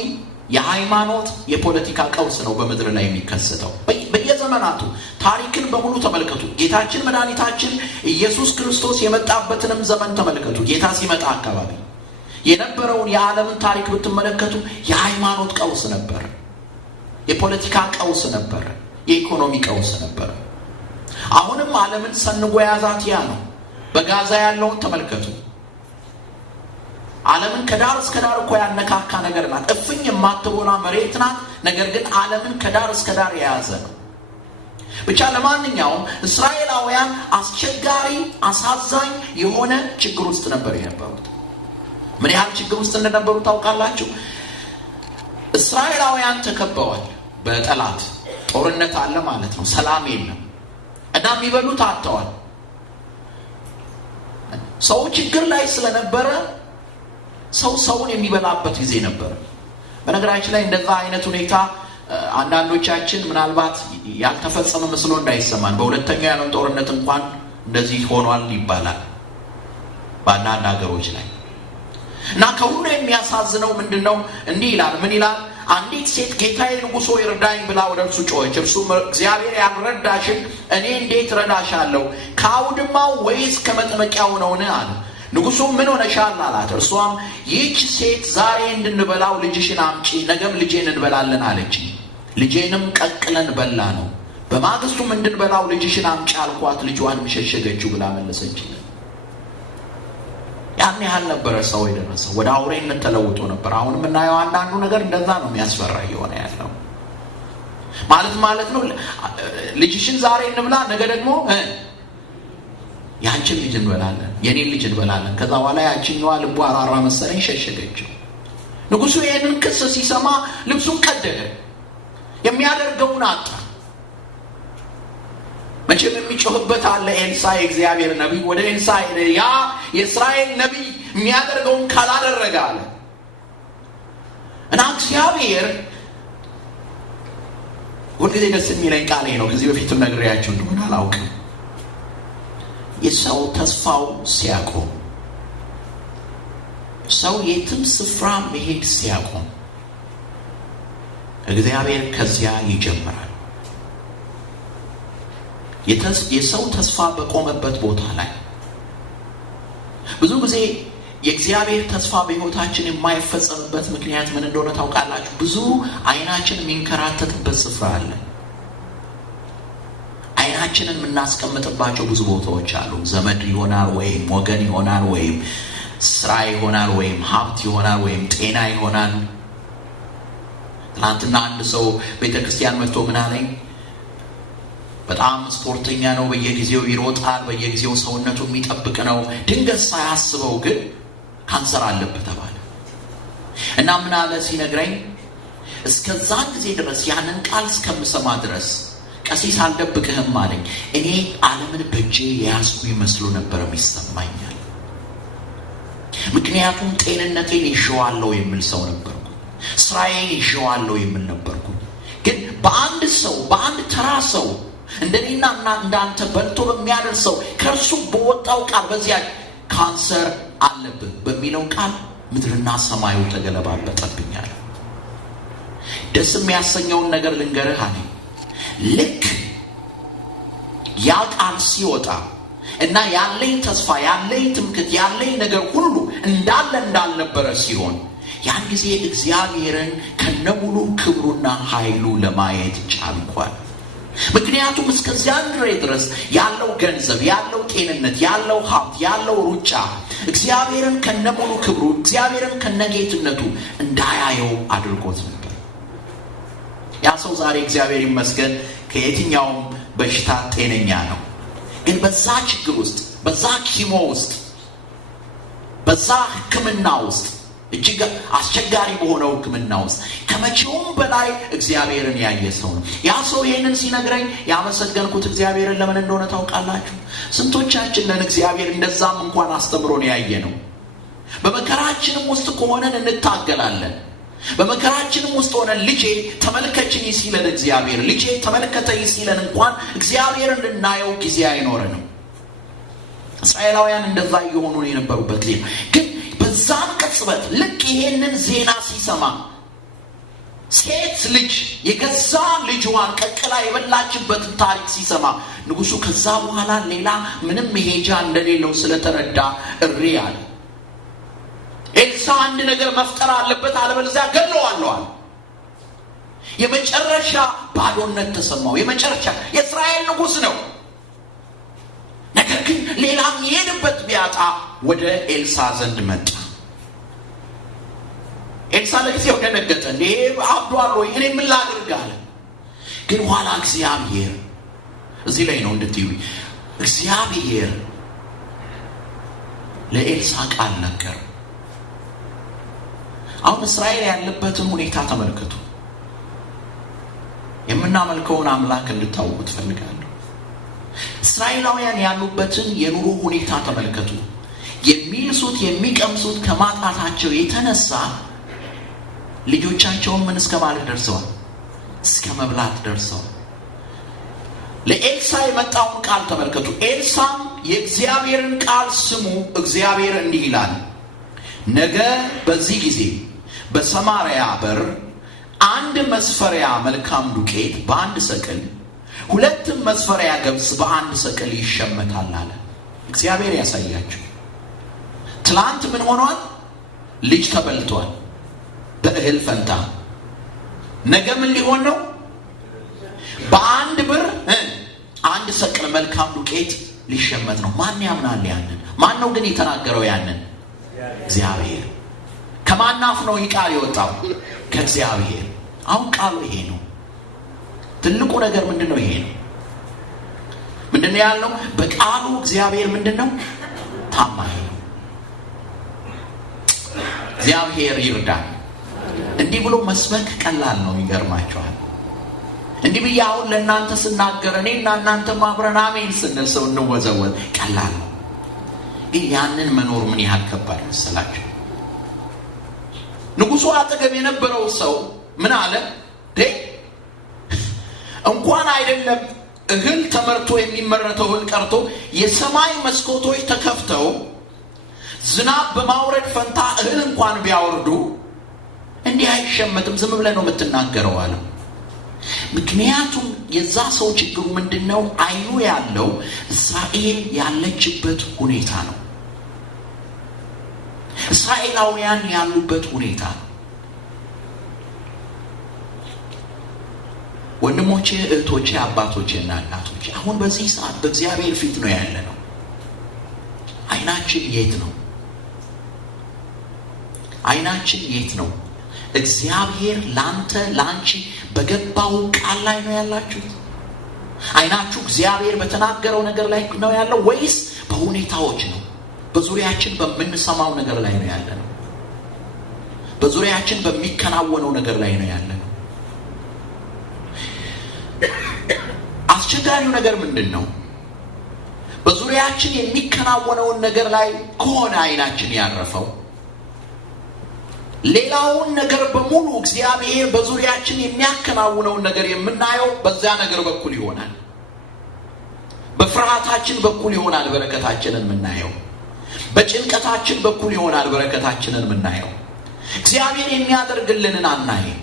የሃይማኖት፣ የፖለቲካ ቀውስ ነው በምድር ላይ የሚከሰተው። በየዘመናቱ ታሪክን በሙሉ ተመልከቱ። ጌታችን መድኃኒታችን ኢየሱስ ክርስቶስ የመጣበትንም ዘመን ተመልከቱ። ጌታ ሲመጣ አካባቢ የነበረውን የዓለምን ታሪክ ብትመለከቱ የሃይማኖት ቀውስ ነበር፣ የፖለቲካ ቀውስ ነበር፣ የኢኮኖሚ ቀውስ ነበር። አሁንም ዓለምን ሰንጎ ያዛት ያ ነው። በጋዛ ያለውን ተመልከቱ። ዓለምን ከዳር እስከ ዳር እኮ ያነካካ ነገር ናት። እፍኝ የማትቦና መሬት ናት። ነገር ግን ዓለምን ከዳር እስከ ዳር የያዘ ነው። ብቻ ለማንኛውም እስራኤላውያን አስቸጋሪ አሳዛኝ የሆነ ችግር ውስጥ ነበር የነበሩት። ምን ያህል ችግር ውስጥ እንደነበሩ ታውቃላችሁ? እስራኤላውያን ተከበዋል በጠላት። ጦርነት አለ ማለት ነው። ሰላም የለም እና የሚበሉት አጥተዋል። ሰው ችግር ላይ ስለነበረ ሰውን የሚበላበት ጊዜ ነበር። በነገራችን ላይ እንደዛ አይነት ሁኔታ አንዳንዶቻችን ምናልባት ያልተፈጸመ መስሎ እንዳይሰማን በሁለተኛው የዓለም ጦርነት እንኳን እንደዚህ ሆኗል ይባላል በአንዳንድ ሀገሮች ላይ። እና ከሁሉ የሚያሳዝነው ምንድነው? እንዲህ ይላል። ምን ይላል? አንዲት ሴት ጌታዬ ንጉሥ ሆይ እርዳኝ ብላ ወደ እርሱ ጮኸች። እርሱም እግዚአብሔር ያልረዳሽን እኔ እንዴት ረዳሻለሁ? ከአውድማው ወይስ ከመጥመቂያው ነውን? አለ። ንጉሡም ምን ሆነሻል አላት። እርሷም ይህች ሴት ዛሬ እንድንበላው ልጅሽን አምጪ፣ ነገም ልጄን እንበላለን አለች። ልጄንም ቀቅለን በላ ነው። በማግስቱም እንድንበላው ልጅሽን አምጪ አልኳት፣ ልጇንም ሸሸገችው ብላ መለሰችለት። ያን ያህል ነበረ ሰው የደረሰው። ወደ አውሬነት ተለውጦ ነበር። አሁን የምናየው አንዳንዱ ነገር እንደዛ ነው የሚያስፈራ የሆነ ያለው ማለት ነው። ልጅሽን ዛሬ እንብላ፣ ነገ ደግሞ ያንቺን ልጅ እንበላለን፣ የኔን ልጅ እንበላለን። ከዛ በኋላ ያቺኛዋ ልቧ አራራ መሰለኝ ሸሸገችው። ንጉሡ ይህንን ክስ ሲሰማ ልብሱን ቀደደ፣ የሚያደርገውን አጣ። መቼም የሚጮህበት አለ። ኤልሳዕ የእግዚአብሔር ነቢይ ወደ ኤልሳዕ ሄደ። ያ የእስራኤል ነቢይ የሚያደርገውን ካላደረገ አለ እና እግዚአብሔር ሁልጊዜ ደስ የሚለኝ ቃሌ ነው። ከዚህ በፊትም ነግሬያችሁ እንደሆነ አላውቅም። የሰው ተስፋው ሲያቆም፣ ሰው የትም ስፍራ መሄድ ሲያቆም እግዚአብሔር ከዚያ ይጀምራል። የሰው ተስፋ በቆመበት ቦታ ላይ ብዙ ጊዜ የእግዚአብሔር ተስፋ በሕይወታችን የማይፈጸምበት ምክንያት ምን እንደሆነ ታውቃላችሁ? ብዙ አይናችን የሚንከራተትበት ስፍራ አለ። አይናችንን የምናስቀምጥባቸው ብዙ ቦታዎች አሉ። ዘመድ ይሆናል፣ ወይም ወገን ይሆናል፣ ወይም ስራ ይሆናል፣ ወይም ሀብት ይሆናል፣ ወይም ጤና ይሆናል። ትናንትና አንድ ሰው ቤተክርስቲያን መጥቶ ምን አለኝ? በጣም ስፖርተኛ ነው፣ በየጊዜው ይሮጣል፣ በየጊዜው ሰውነቱ የሚጠብቅ ነው። ድንገት ሳያስበው ግን ካንሰር አለበት ተባለ እና ምን አለ ሲነግረኝ፣ እስከዛን ጊዜ ድረስ ያንን ቃል እስከምሰማ ድረስ ቀሲስ አልደብቅህም አለኝ፣ እኔ ዓለምን በእጄ የያዝኩ ይመስሉ ነበር የሚሰማኛል። ምክንያቱም ጤንነቴን ይዤዋለሁ የሚል ሰው ነበርኩ፣ ስራዬን ይዤዋለሁ የሚል ነበርኩ። ግን በአንድ ሰው፣ በአንድ ተራ ሰው እንደኔና እንዳንተ በልቶ በሚያደርሰው ከእርሱ በወጣው ቃል በዚያ ካንሰር አለብህ በሚለው ቃል ምድርና ሰማዩ ተገለባበጠብኛል። ደስ የሚያሰኘውን ነገር ልንገርህ አለ። ልክ ያ ቃል ሲወጣ እና ያለኝ ተስፋ፣ ያለኝ ትምክህት፣ ያለኝ ነገር ሁሉ እንዳልነበረ ሲሆን ያን ጊዜ እግዚአብሔርን ከነሙሉ ክብሩና ኃይሉ ለማየት ቻልኳል። ምክንያቱም እስከዚያን ድረስ ያለው ገንዘብ፣ ያለው ጤንነት፣ ያለው ሀብት፣ ያለው ሩጫ እግዚአብሔርን ከነሙሉ ክብሩ፣ እግዚአብሔርን ከነጌትነቱ እንዳያየው አድርጎት ነበር። ያ ሰው ዛሬ እግዚአብሔር ይመስገን ከየትኛውም በሽታ ጤነኛ ነው። ግን በዛ ችግር ውስጥ፣ በዛ ኪሞ ውስጥ፣ በዛ ሕክምና ውስጥ፣ እጅግ አስቸጋሪ በሆነው ሕክምና ውስጥ ከመቼውም በላይ እግዚአብሔርን ያየ ሰው ነው። ያ ሰው ይህንን ሲነግረኝ ያመሰገንኩት እግዚአብሔርን ለምን እንደሆነ ታውቃላችሁ? ስንቶቻችን ነን እግዚአብሔር እንደዛም እንኳን አስተምሮን ያየ ነው። በመከራችንም ውስጥ ከሆነን እንታገላለን። በመከራችንም ውስጥ ሆነን ልጄ ተመልከችኝ ሲለን እግዚአብሔር፣ ልጄ ተመልከተኝ ሲለን እንኳን እግዚአብሔር እንድናየው ጊዜ አይኖረንም። እስራኤላውያን እንደዛ እየሆኑ የነበሩበት ጊዜ ግን በዛም ቅጽበት ልክ ይሄንን ዜና ሲሰማ ሴት ልጅ የገዛ ልጇን ቀቅላ የበላችበትን ታሪክ ሲሰማ ንጉሡ ከዛ በኋላ ሌላ ምንም መሄጃ እንደሌለው ስለተረዳ እሪ አለ። ኤልሳዕ አንድ ነገር መፍጠር አለበት፣ አለበለዚያ ገለዋለሁ አለ። የመጨረሻ ባዶነት ተሰማው። የመጨረሻ የእስራኤል ንጉሥ ነው። ነገር ግን ሌላም የሄድበት ቢያጣ ወደ ኤልሳ ዘንድ መጣ። ኤልሳ ለጊዜው ደነገጠ። እንዴ አብዷል ወይ? እኔ ምን ላድርግ አለ። ግን ኋላ እግዚአብሔር እዚህ ላይ ነው እንድትዩ እግዚአብሔር ለኤልሳ ቃል ነገር። አሁን እስራኤል ያለበትን ሁኔታ ተመልከቱ። የምናመልከውን አምላክ እንድታውቁ ትፈልጋለሁ። እስራኤላውያን ያሉበትን የኑሮ ሁኔታ ተመልከቱ። የሚልሱት የሚቀምሱት ከማጣታቸው የተነሳ ልጆቻቸውን ምን እስከ ማለት ደርሰዋል? እስከ መብላት ደርሰዋል። ለኤልሳ የመጣውን ቃል ተመልከቱ። ኤልሳም የእግዚአብሔርን ቃል ስሙ፣ እግዚአብሔር እንዲህ ይላል፣ ነገ በዚህ ጊዜ በሰማርያ በር 1 መስፈሪያ መልካም ዱቄት በ1 ሰቅል፣ 2 መስፈሪያ ገብስ በ1 ሰቅል ይሸመታል አለ። እግዚአብሔር ያሳያችሁ። ትላንት ምን ሆኗል? ልጅ ተበልቷል በእህል ፈንታ። ነገ ምን ሊሆን ነው? በ1 ብር 1 ሰቅል መልካም ዱቄት ሊሸመት ነው። ማን ያምናል ያንን? ማን ነው ግን የተናገረው ያንን? እግዚአብሔር። ከማን አፍ ነው ይህ ቃል የወጣው? ከእግዚአብሔር። አሁን ቃሉ ይሄ ነው። ትልቁ ነገር ምንድነው? ይሄ ነው። ምንድነው ያለው? በቃሉ እግዚአብሔር ምንድነው? ታማኝ ነው። እግዚአብሔር ይርዳል። እንዲህ ብሎ መስበክ ቀላል ነው። ይገርማችኋል። እንዲህ ብዬ አሁን ለእናንተ ስናገር እኔና እናንተ አብረን አሜን ስንል ሰው እንወዘወዝ ቀላል ነው። ግን ያንን መኖር ምን ያህል ከባድ መሰላችሁ? ንጉሡ አጠገብ የነበረው ሰው ምን አለ? እንኳን አይደለም እህል ተመርቶ የሚመረተው እህል ቀርቶ የሰማይ መስኮቶች ተከፍተው ዝናብ በማውረድ ፈንታ እህል እንኳን ቢያወርዱ እንዲህ አይሸመትም፣ ዝም ብለህ ነው የምትናገረው አለ። ምክንያቱም የዛ ሰው ችግሩ ምንድነው? አይኑ ያለው እስራኤል ያለችበት ሁኔታ ነው። እስራኤላውያን ያሉበት ሁኔታ ነው። ወንድሞቼ፣ እህቶቼ፣ አባቶቼ እና እናቶቼ አሁን በዚህ ሰዓት በእግዚአብሔር ፊት ነው ያለ ነው። አይናችን የት ነው? አይናችን የት ነው? እግዚአብሔር ላንተ ላንቺ በገባው ቃል ላይ ነው ያላችሁት? አይናችሁ እግዚአብሔር በተናገረው ነገር ላይ ነው ያለው ወይስ በሁኔታዎች ነው? በዙሪያችን በምንሰማው ነገር ላይ ነው ያለነው? በዙሪያችን በሚከናወነው ነገር ላይ ነው ያለነው? አስቸጋሪው ነገር ምንድን ነው? በዙሪያችን የሚከናወነውን ነገር ላይ ከሆነ አይናችን ያረፈው ሌላውን ነገር በሙሉ እግዚአብሔር በዙሪያችን የሚያከናውነውን ነገር የምናየው በዛ ነገር በኩል ይሆናል። በፍርሃታችን በኩል ይሆናል በረከታችንን የምናየው። በጭንቀታችን በኩል ይሆናል በረከታችንን የምናየው። እግዚአብሔር የሚያደርግልንን አናይም።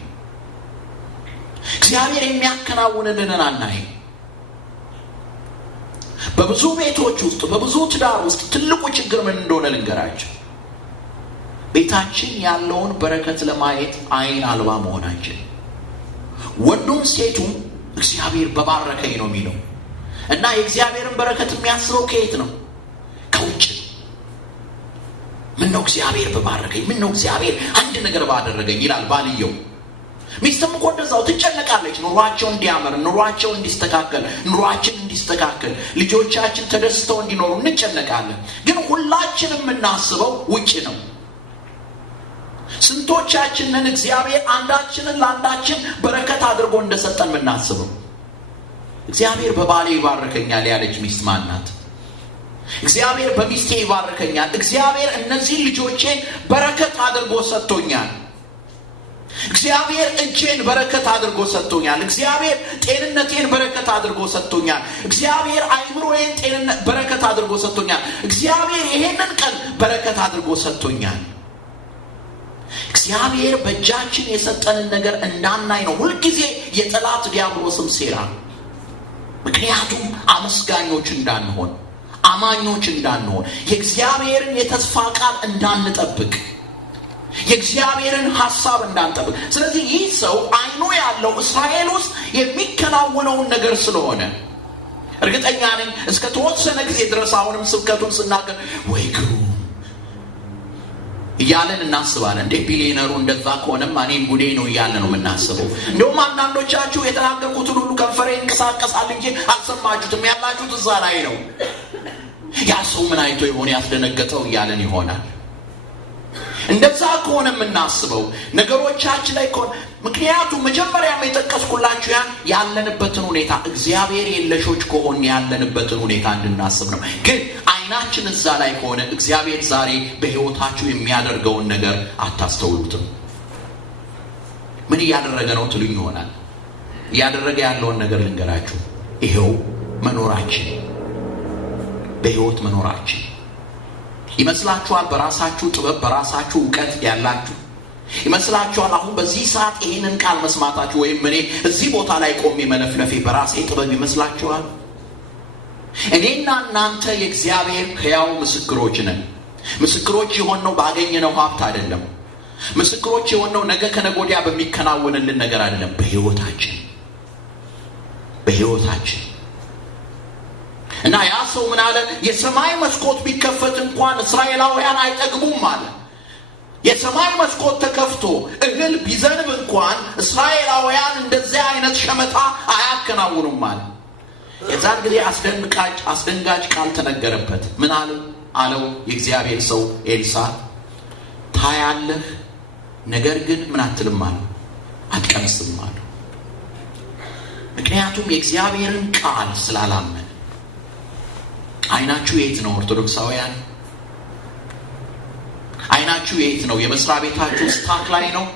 እግዚአብሔር የሚያከናውንልንን አናይም። በብዙ ቤቶች ውስጥ በብዙ ትዳር ውስጥ ትልቁ ችግር ምን እንደሆነ ልንገራችሁ። ቤታችን ያለውን በረከት ለማየት አይን አልባ መሆናችን። ወንዱም ሴቱም እግዚአብሔር በባረከኝ ነው የሚለው እና የእግዚአብሔርን በረከት የሚያስበው ከየት ነው? ከውጭ ነው። ምን ነው እግዚአብሔር በባረከኝ፣ ምን ነው እግዚአብሔር አንድ ነገር ባደረገኝ ይላል ባልየው። ሚስትም እኮ እንደዛው ትጨነቃለች። ኑሯቸው እንዲያምር፣ ኑሯቸው እንዲስተካከል፣ ኑሯችን እንዲስተካከል፣ ልጆቻችን ተደስተው እንዲኖሩ እንጨነቃለን። ግን ሁላችንም የምናስበው ውጭ ነው። ስንቶቻችንን እግዚአብሔር አንዳችንን ለአንዳችን በረከት አድርጎ እንደሰጠን የምናስበው? እግዚአብሔር በባሌ ይባርከኛል ያለች ሚስት ማን ናት? እግዚአብሔር በሚስቴ ይባርከኛል፣ እግዚአብሔር እነዚህ ልጆቼን በረከት አድርጎ ሰጥቶኛል፣ እግዚአብሔር እጄን በረከት አድርጎ ሰጥቶኛል፣ እግዚአብሔር ጤንነቴን በረከት አድርጎ ሰጥቶኛል፣ እግዚአብሔር አይምሮዬን ጤንነት በረከት አድርጎ ሰጥቶኛል፣ እግዚአብሔር ይሄንን ቀን በረከት አድርጎ ሰጥቶኛል። እግዚአብሔር በእጃችን የሰጠንን ነገር እንዳናይ ነው ሁልጊዜ የጠላት ዲያብሎስም ሴራ። ምክንያቱም አመስጋኞች እንዳንሆን፣ አማኞች እንዳንሆን፣ የእግዚአብሔርን የተስፋ ቃል እንዳንጠብቅ፣ የእግዚአብሔርን ሐሳብ እንዳንጠብቅ። ስለዚህ ይህ ሰው አይኑ ያለው እስራኤል ውስጥ የሚከናወነውን ነገር ስለሆነ እርግጠኛ ነኝ እስከ ተወሰነ ጊዜ ድረስ አሁንም ስብከቱን ስናገር ወይ ግሩም እያለን እናስባለን። እንዴ ቢሊየነሩ እንደዛ ከሆነም እኔም ጉዴ ነው እያለን ነው የምናስበው። እንደውም አንዳንዶቻችሁ የተናገርኩትን ሁሉ ከንፈሬ እንቀሳቀሳል እንጂ አልሰማችሁትም ያላችሁት እዛ ላይ ነው። ያ ሰው ምን አይቶ ይሆን ያስደነገጠው እያለን ይሆናል። እንደዛ ከሆነ የምናስበው ነገሮቻችን ላይ ከሆነ ምክንያቱም መጀመሪያም የጠቀስኩላችሁ ያለንበትን ሁኔታ እግዚአብሔር የለሾች ከሆነ ያለንበትን ሁኔታ እንድናስብ ነው። ግን አይናችን እዛ ላይ ከሆነ እግዚአብሔር ዛሬ በሕይወታችሁ የሚያደርገውን ነገር አታስተውሉትም። ምን እያደረገ ነው ትሉኝ ይሆናል። እያደረገ ያለውን ነገር ልንገራችሁ። ይሄው መኖራችን፣ በሕይወት መኖራችን ይመስላችኋል። በራሳችሁ ጥበብ በራሳችሁ ዕውቀት ያላችሁ ይመስላችኋል። አሁን በዚህ ሰዓት ይሄንን ቃል መስማታችሁ ወይም እኔ እዚህ ቦታ ላይ ቆሜ መለፍለፌ በራሴ ጥበብ ይመስላችኋል? እኔና እናንተ የእግዚአብሔር ሕያው ምስክሮች ነን። ምስክሮች የሆነው ባገኘነው ሀብት አይደለም። ምስክሮች የሆነው ነገ ከነገ ወዲያ በሚከናወንልን ነገር አይደለም። በሕይወታችን እና ያ ሰው ምን አለ? የሰማይ መስኮት ቢከፈት እንኳን እስራኤላውያን አይጠግቡም አለ። የሰማይ መስኮት ተከፍቶ እህል ቢዘንብ እንኳን እስራኤላውያን እንደዚህ አይነት ሸመታ አያከናውኑም አለ። የዛን ጊዜ አስደንጋጭ ቃል ተነገረበት። ምን አለው? የእግዚአብሔር ሰው ኤልሳ ታያለህ፣ ነገር ግን ምን አትልም አለ፣ አትቀምስም አለ። ምክንያቱም የእግዚአብሔርን ቃል ስላላመነ። አይናችሁ የት ነው ኦርቶዶክሳውያን? አይናችሁ የት ነው? የመስሪያ ቤታችሁ ስታክ ላይ ነው?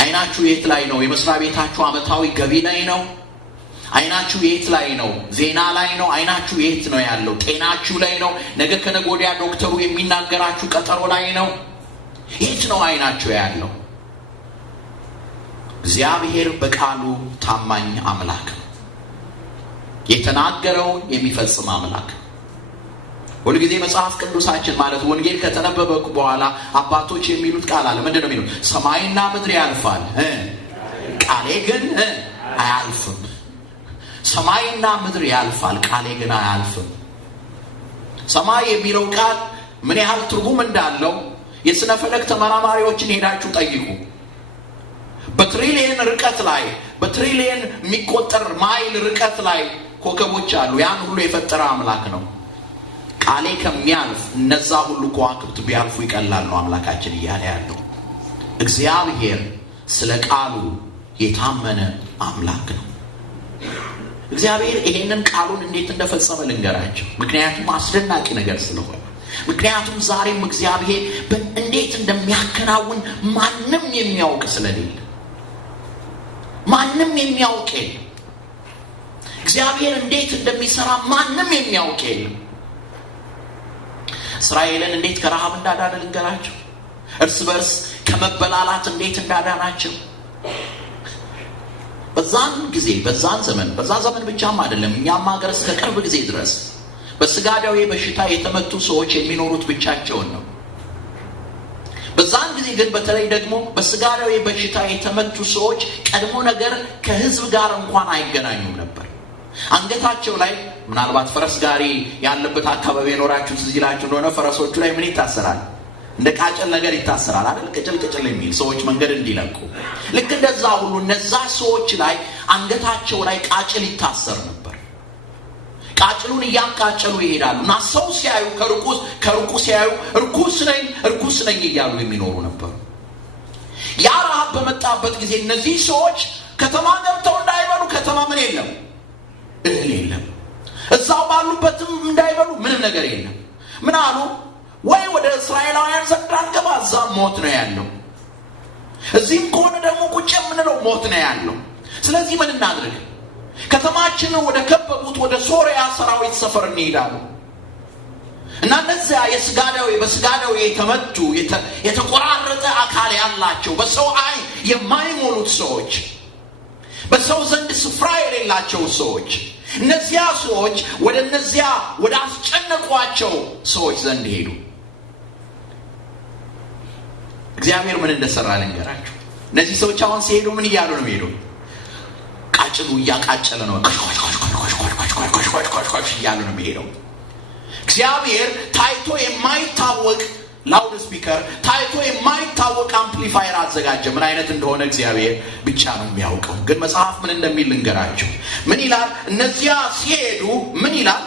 አይናችሁ የት ላይ ነው? የመስሪያ ቤታችሁ አመታዊ ገቢ ላይ ነው? አይናችሁ የት ላይ ነው? ዜና ላይ ነው? አይናችሁ የት ነው ያለው? ጤናችሁ ላይ ነው? ነገ ከነገ ወዲያ ዶክተሩ የሚናገራችሁ ቀጠሮ ላይ ነው? የት ነው አይናችሁ ያለው? እግዚአብሔር በቃሉ ታማኝ አምላክ ነው። የተናገረው የሚፈጽም አምላክ። ሁልጊዜ መጽሐፍ ቅዱሳችን ማለት ወንጌል ከተነበበ በኋላ አባቶች የሚሉት ቃል አለ። ምንድነው የሚሉት? ሰማይና ምድር ያልፋል ቃሌ ግን አያልፍም። ሰማይና ምድር ያልፋል ቃሌ ግን አያልፍም። ሰማይ የሚለው ቃል ምን ያህል ትርጉም እንዳለው የሥነ ፈለክ ተመራማሪዎችን ሄዳችሁ ጠይቁ። በትሪሊየን ርቀት ላይ በትሪሊየን የሚቆጠር ማይል ርቀት ላይ ኮከቦች አሉ። ያን ሁሉ የፈጠረ አምላክ ነው። ቃሌ ከሚያልፍ እነዛ ሁሉ ከዋክብት ቢያልፉ ይቀላል ነው አምላካችን እያለ ያለው። እግዚአብሔር ስለ ቃሉ የታመነ አምላክ ነው። እግዚአብሔር ይሄንን ቃሉን እንዴት እንደፈጸመ ልንገራችሁ። ምክንያቱም አስደናቂ ነገር ስለሆነ። ምክንያቱም ዛሬም እግዚአብሔር እንዴት እንደሚያከናውን ማንም የሚያውቅ ስለሌለ፣ ማንም የሚያውቅ የለም። እግዚአብሔር እንዴት እንደሚሰራ ማንም የሚያውቅ የለም። እስራኤልን እንዴት ከረሃብ እንዳዳነ ልንገራቸው። እርስ በርስ ከመበላላት እንዴት እንዳዳናቸው። በዛን ጊዜ በዛ ዘመን ብቻም አይደለም፣ እኛም ሀገር እስከ ቅርብ ጊዜ ድረስ በስጋ ደዌ በሽታ የተመቱ ሰዎች የሚኖሩት ብቻቸውን ነው። በዛን ጊዜ ግን በተለይ ደግሞ በስጋ ደዌ በሽታ የተመቱ ሰዎች ቀድሞ ነገር ከህዝብ ጋር እንኳን አይገናኙም ነበር። አንገታቸው ላይ ምናልባት ፈረስ ጋሪ ያለበት አካባቢ የኖራችሁ ትዝ ይላችሁ እንደሆነ ፈረሶቹ ላይ ምን ይታሰራል? እንደ ቃጭል ነገር ይታሰራል አይደል? ቅጭል የሚል ሰዎች መንገድ እንዲለቁ። ልክ እንደዛ ሁሉ እነዛ ሰዎች ላይ አንገታቸው ላይ ቃጭል ይታሰር ነበር። ቃጭሉን እያቃጨሉ ይሄዳሉ እና ሰው ሲያዩ ከሩቁ ሲያዩ እርኩስ ነኝ እያሉ የሚኖሩ ነበሩ። ያ ረሃብ በመጣበት ጊዜ እነዚህ ሰዎች ከተማ ገብተው እንዳይበሉ፣ ከተማ ምን የለም እህል የለም፣ እዛው ባሉበትም እንዳይበሉ ምንም ነገር የለም። ምን አሉ? ወይ ወደ እስራኤላውያን ዘንድ አንገባ፣ እዛም ሞት ነው ያለው። እዚህም ከሆነ ደግሞ ቁጭ የምንለው ሞት ነው ያለው። ስለዚህ ምን እናድርግ? ከተማችንን ወደ ከበቡት ወደ ሶሪያ ሰራዊት ሰፈር እንሄዳሉ እና እነዚያ በስጋ ደዌ የተመቱ የተቆራረጠ አካል ያላቸው በሰው ዓይን የማይሞሉት ሰዎች፣ በሰው ዘንድ ስፍራ የሌላቸው ሰዎች፣ እነዚያ ሰዎች ወደ አስጨነቋቸው ሰዎች ዘንድ ሄዱ። እግዚአብሔር ምን እንደሰራ ልንገራችሁ። እነዚህ ሰዎች አሁን ሲሄዱ ምን እያሉ ነው የሚሄዱ? ቃጭሉ እያቃጨለ ነው እያሉ ነው የሚሄደው። እግዚአብሔር ታይቶ የማይታወቅ ላውድ ስፒከር፣ ታይቶ የማይታወቅ አምፕሊፋየር አዘጋጀ። ምን አይነት እንደሆነ እግዚአብሔር ብቻ ነው የሚያውቀው። ግን መጽሐፍ ምን እንደሚል ልንገራችሁ። ምን ይላል? እነዚያ ሲሄዱ ምን ይላል?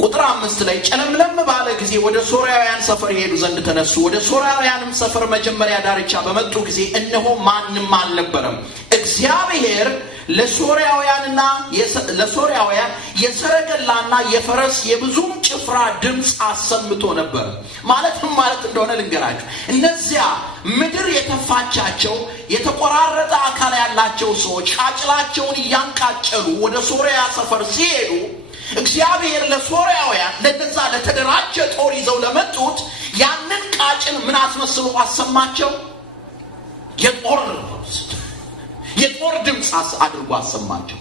ቁጥር 5 ላይ ጨለምለም ባለ ጊዜ ወደ ሶርያውያን ሰፈር ይሄዱ ዘንድ ተነሱ። ወደ ሶርያውያንም ሰፈር መጀመሪያ ዳርቻ በመጡ ጊዜ እነሆ ማንም አልነበረም። እግዚአብሔር ለሶርያውያን የሰረገላና የፈረስ የብዙም ጭፍራ ድምፅ አሰምቶ ነበር። ማለትም ማለት እንደሆነ ልንገራችሁ። እነዚያ ምድር የተፋቻቸው የተቆራረጠ አካል ያላቸው ሰዎች ቃጭላቸውን እያንቃጨሉ ወደ ሶርያ ሰፈር ሲሄዱ እግዚአብሔር ለሶርያውያን ለነዛ ለተደራጀ ጦር ይዘው ለመጡት ያንን ቃጭል ምን አስመስሎ አሰማቸው? የጦር ድምፅ አድርጎ አሰማቸው።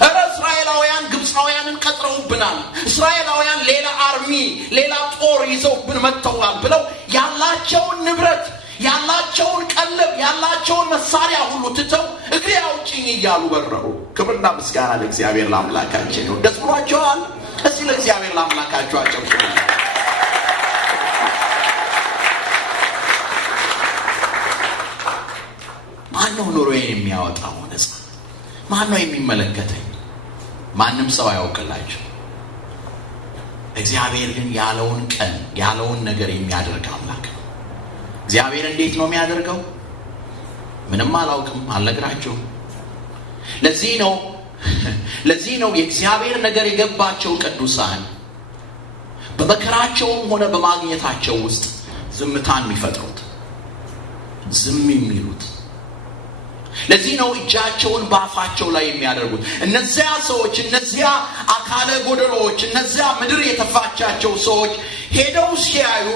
እረ እስራኤላውያን ግብፃውያንን ቀጥረውብናል፣ እስራኤላውያን ሌላ አርሚ ሌላ ጦር ይዘውብን መጥተዋል ብለው ያላቸውን ንብረት ያላቸውን ቀለብ ያላቸውን መሳሪያ ሁሉ ትተው እግሬ አውጪኝ እያሉ በረሩ። ክብርና ምስጋና ለእግዚአብሔር ለአምላካችን ነው። ደስ ብሏቸዋል። እስቲ ለእግዚአብሔር ለአምላካቸው አጨብጭቡ። ማነው ኑሮዬን የሚያወጣው ነፃ? ማነው የሚመለከተኝ? ማንም ሰው አያውቅላቸው። እግዚአብሔር ግን ያለውን ቀን ያለውን ነገር የሚያደርግ አምላክ ነው። እግዚአብሔር እንዴት ነው የሚያደርገው? ምንም አላውቅም፣ አልነግራችሁም። ለዚህ ነው የእግዚአብሔር ነገር የገባቸው ቅዱሳን በመከራቸውም ሆነ በማግኘታቸው ውስጥ ዝምታን የሚፈጥሩት፣ ዝም የሚሉት። ለዚህ ነው እጃቸውን በአፋቸው ላይ የሚያደርጉት። እነዚያ ሰዎች፣ እነዚያ አካለ ጎደሎች፣ እነዚያ ምድር የተፋቻቸው ሰዎች ሄደው ሲያዩ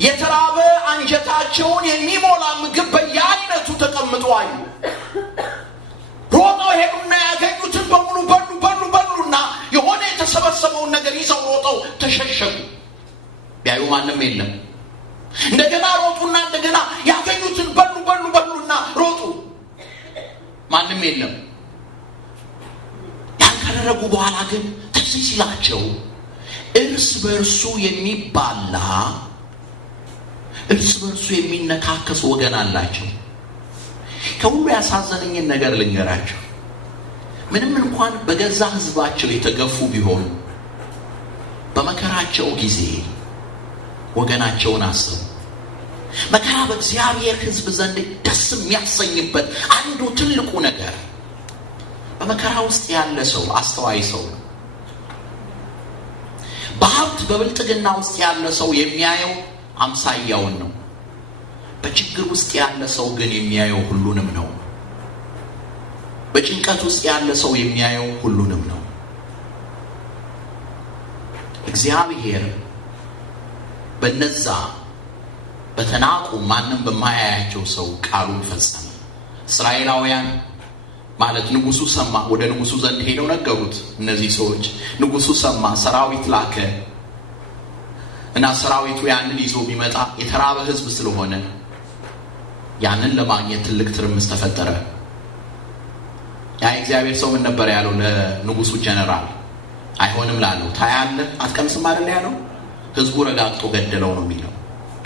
የተራበ አንጀታቸውን የሚሞላ ምግብ በየአይነቱ ተቀምጦ አዩ። ሮጠው ሄዱና ያገኙትን በሙሉ በሉና የሆነ የተሰበሰበውን ነገር ይዘው ሮጠው ተሸሸጉ። ቢያዩ ማንም የለም። እንደገና ሮጡና እንደገና ያገኙትን በሉና ሮጡ። ማንም የለም። ያን ካደረጉ በኋላ ግን ትዝ ሲላቸው እርስ በርሱ የሚባላ እርስ በርሱ የሚነካከስ ወገን አላቸው። ከሁሉ ያሳዘነኝን ነገር ልንገራቸው። ምንም እንኳን በገዛ ሕዝባቸው የተገፉ ቢሆኑ በመከራቸው ጊዜ ወገናቸውን አስቡ። መከራ በእግዚአብሔር ሕዝብ ዘንድ ደስ የሚያሰኝበት አንዱ ትልቁ ነገር በመከራ ውስጥ ያለ ሰው አስተዋይ ሰው ነው። በሀብት በብልጥግና ውስጥ ያለ ሰው የሚያየው አምሳያውን ነው። በችግር ውስጥ ያለ ሰው ግን የሚያየው ሁሉንም ነው። በጭንቀት ውስጥ ያለ ሰው የሚያየው ሁሉንም ነው። እግዚአብሔር በነዛ በተናቁ ማንም በማያያቸው ሰው ቃሉን ፈጸመ። እስራኤላውያን ማለት ንጉሱ ሰማ። ወደ ንጉሱ ዘንድ ሄደው ነገሩት። እነዚህ ሰዎች ንጉሱ ሰማ፣ ሰራዊት ላከ እና ሰራዊቱ ያንን ይዞ ቢመጣ የተራበ ሕዝብ ስለሆነ ያንን ለማግኘት ትልቅ ትርምስ ተፈጠረ። ያ እግዚአብሔር ሰው ምን ነበር ያለው ለንጉሱ ጀነራል? አይሆንም ላለው ታያለህ አትቀምስም አይደል ያለው? ሕዝቡ ረጋግጦ ገደለው ነው የሚለው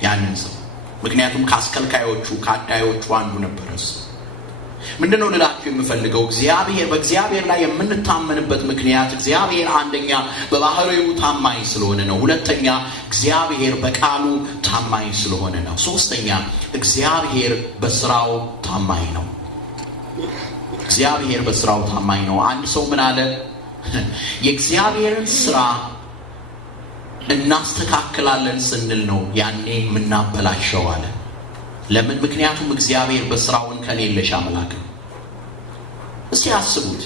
ያንን ሰው። ምክንያቱም ከአስከልካዮቹ ከአዳዮቹ አንዱ ነበር እሱ። ምንድነው ልላችሁ የምፈልገው? በእግዚአብሔር ላይ የምንታመንበት ምክንያት እግዚአብሔር አንደኛ በባህሪው ታማኝ ስለሆነ ነው። ሁለተኛ እግዚአብሔር በቃሉ ታማኝ ስለሆነ ነው። ሶስተኛ እግዚአብሔር በስራው ታማኝ ነው። እግዚአብሔር በስራው ታማኝ ነው። አንድ ሰው ምን አለ? የእግዚአብሔርን ስራ እናስተካክላለን ስንል ነው ያኔ የምናበላሸው አለ። ለምን? ምክንያቱም እግዚአብሔር በስራውን ከሌለሽ አምላክ ነው። እስቲ አስቡት።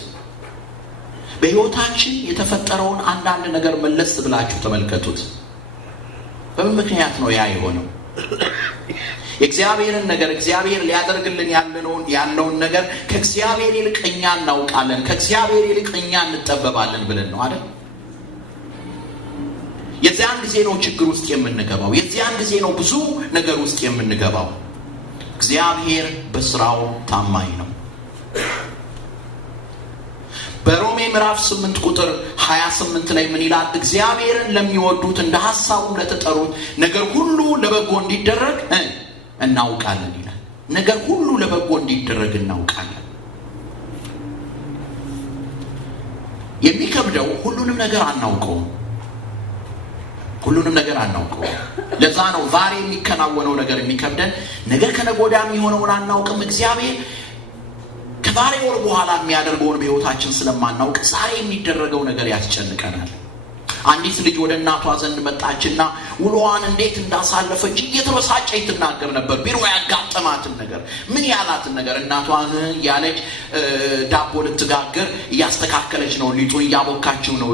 በሕይወታችን የተፈጠረውን አንዳንድ ነገር መለስ ብላችሁ ተመልከቱት። በምን ምክንያት ነው ያ የሆነው? የእግዚአብሔርን ነገር እግዚአብሔር ሊያደርግልን ያለውን ነገር ከእግዚአብሔር ይልቅ እኛ እናውቃለን፣ ከእግዚአብሔር ይልቅ እኛ እንጠበባለን ብለን ነው አይደል? የዚያን ጊዜ ነው ችግር ውስጥ የምንገባው። የዚያን ጊዜ ነው ብዙ ነገር ውስጥ የምንገባው። እግዚአብሔር በስራው ታማኝ ነው። በሮሜ ምዕራፍ 8 ቁጥር 28 ላይ ምን ይላል? እግዚአብሔርን ለሚወዱት እንደ ሐሳቡ ለተጠሩት ነገር ሁሉ ለበጎ እንዲደረግ እናውቃለን ይላል። ነገር ሁሉ ለበጎ እንዲደረግ እናውቃለን። የሚከብደው ሁሉንም ነገር አናውቀውም። ሁሉንም ነገር አናውቀውም። ለዛ ነው ዛሬ የሚከናወነው ነገር የሚከብደን። ነገ ከነገ ወዲያ የሚሆነውን አናውቅም። እግዚአብሔር ከዛሬ ወር በኋላ የሚያደርገውን በሕይወታችን ስለማናውቅ ዛሬ የሚደረገው ነገር ያስጨንቀናል። አንዲት ልጅ ወደ እናቷ ዘንድ መጣችና ውሎዋን እንዴት እንዳሳለፈች እየተበሳጨች ትናገር ነበር። ቢሮ ያጋጠማትን ነገር፣ ምን ያላትን ነገር እናቷ ያለች ዳቦ ልትጋገር እያስተካከለች ነው፣ ሊጡን እያቦካችው ነው፣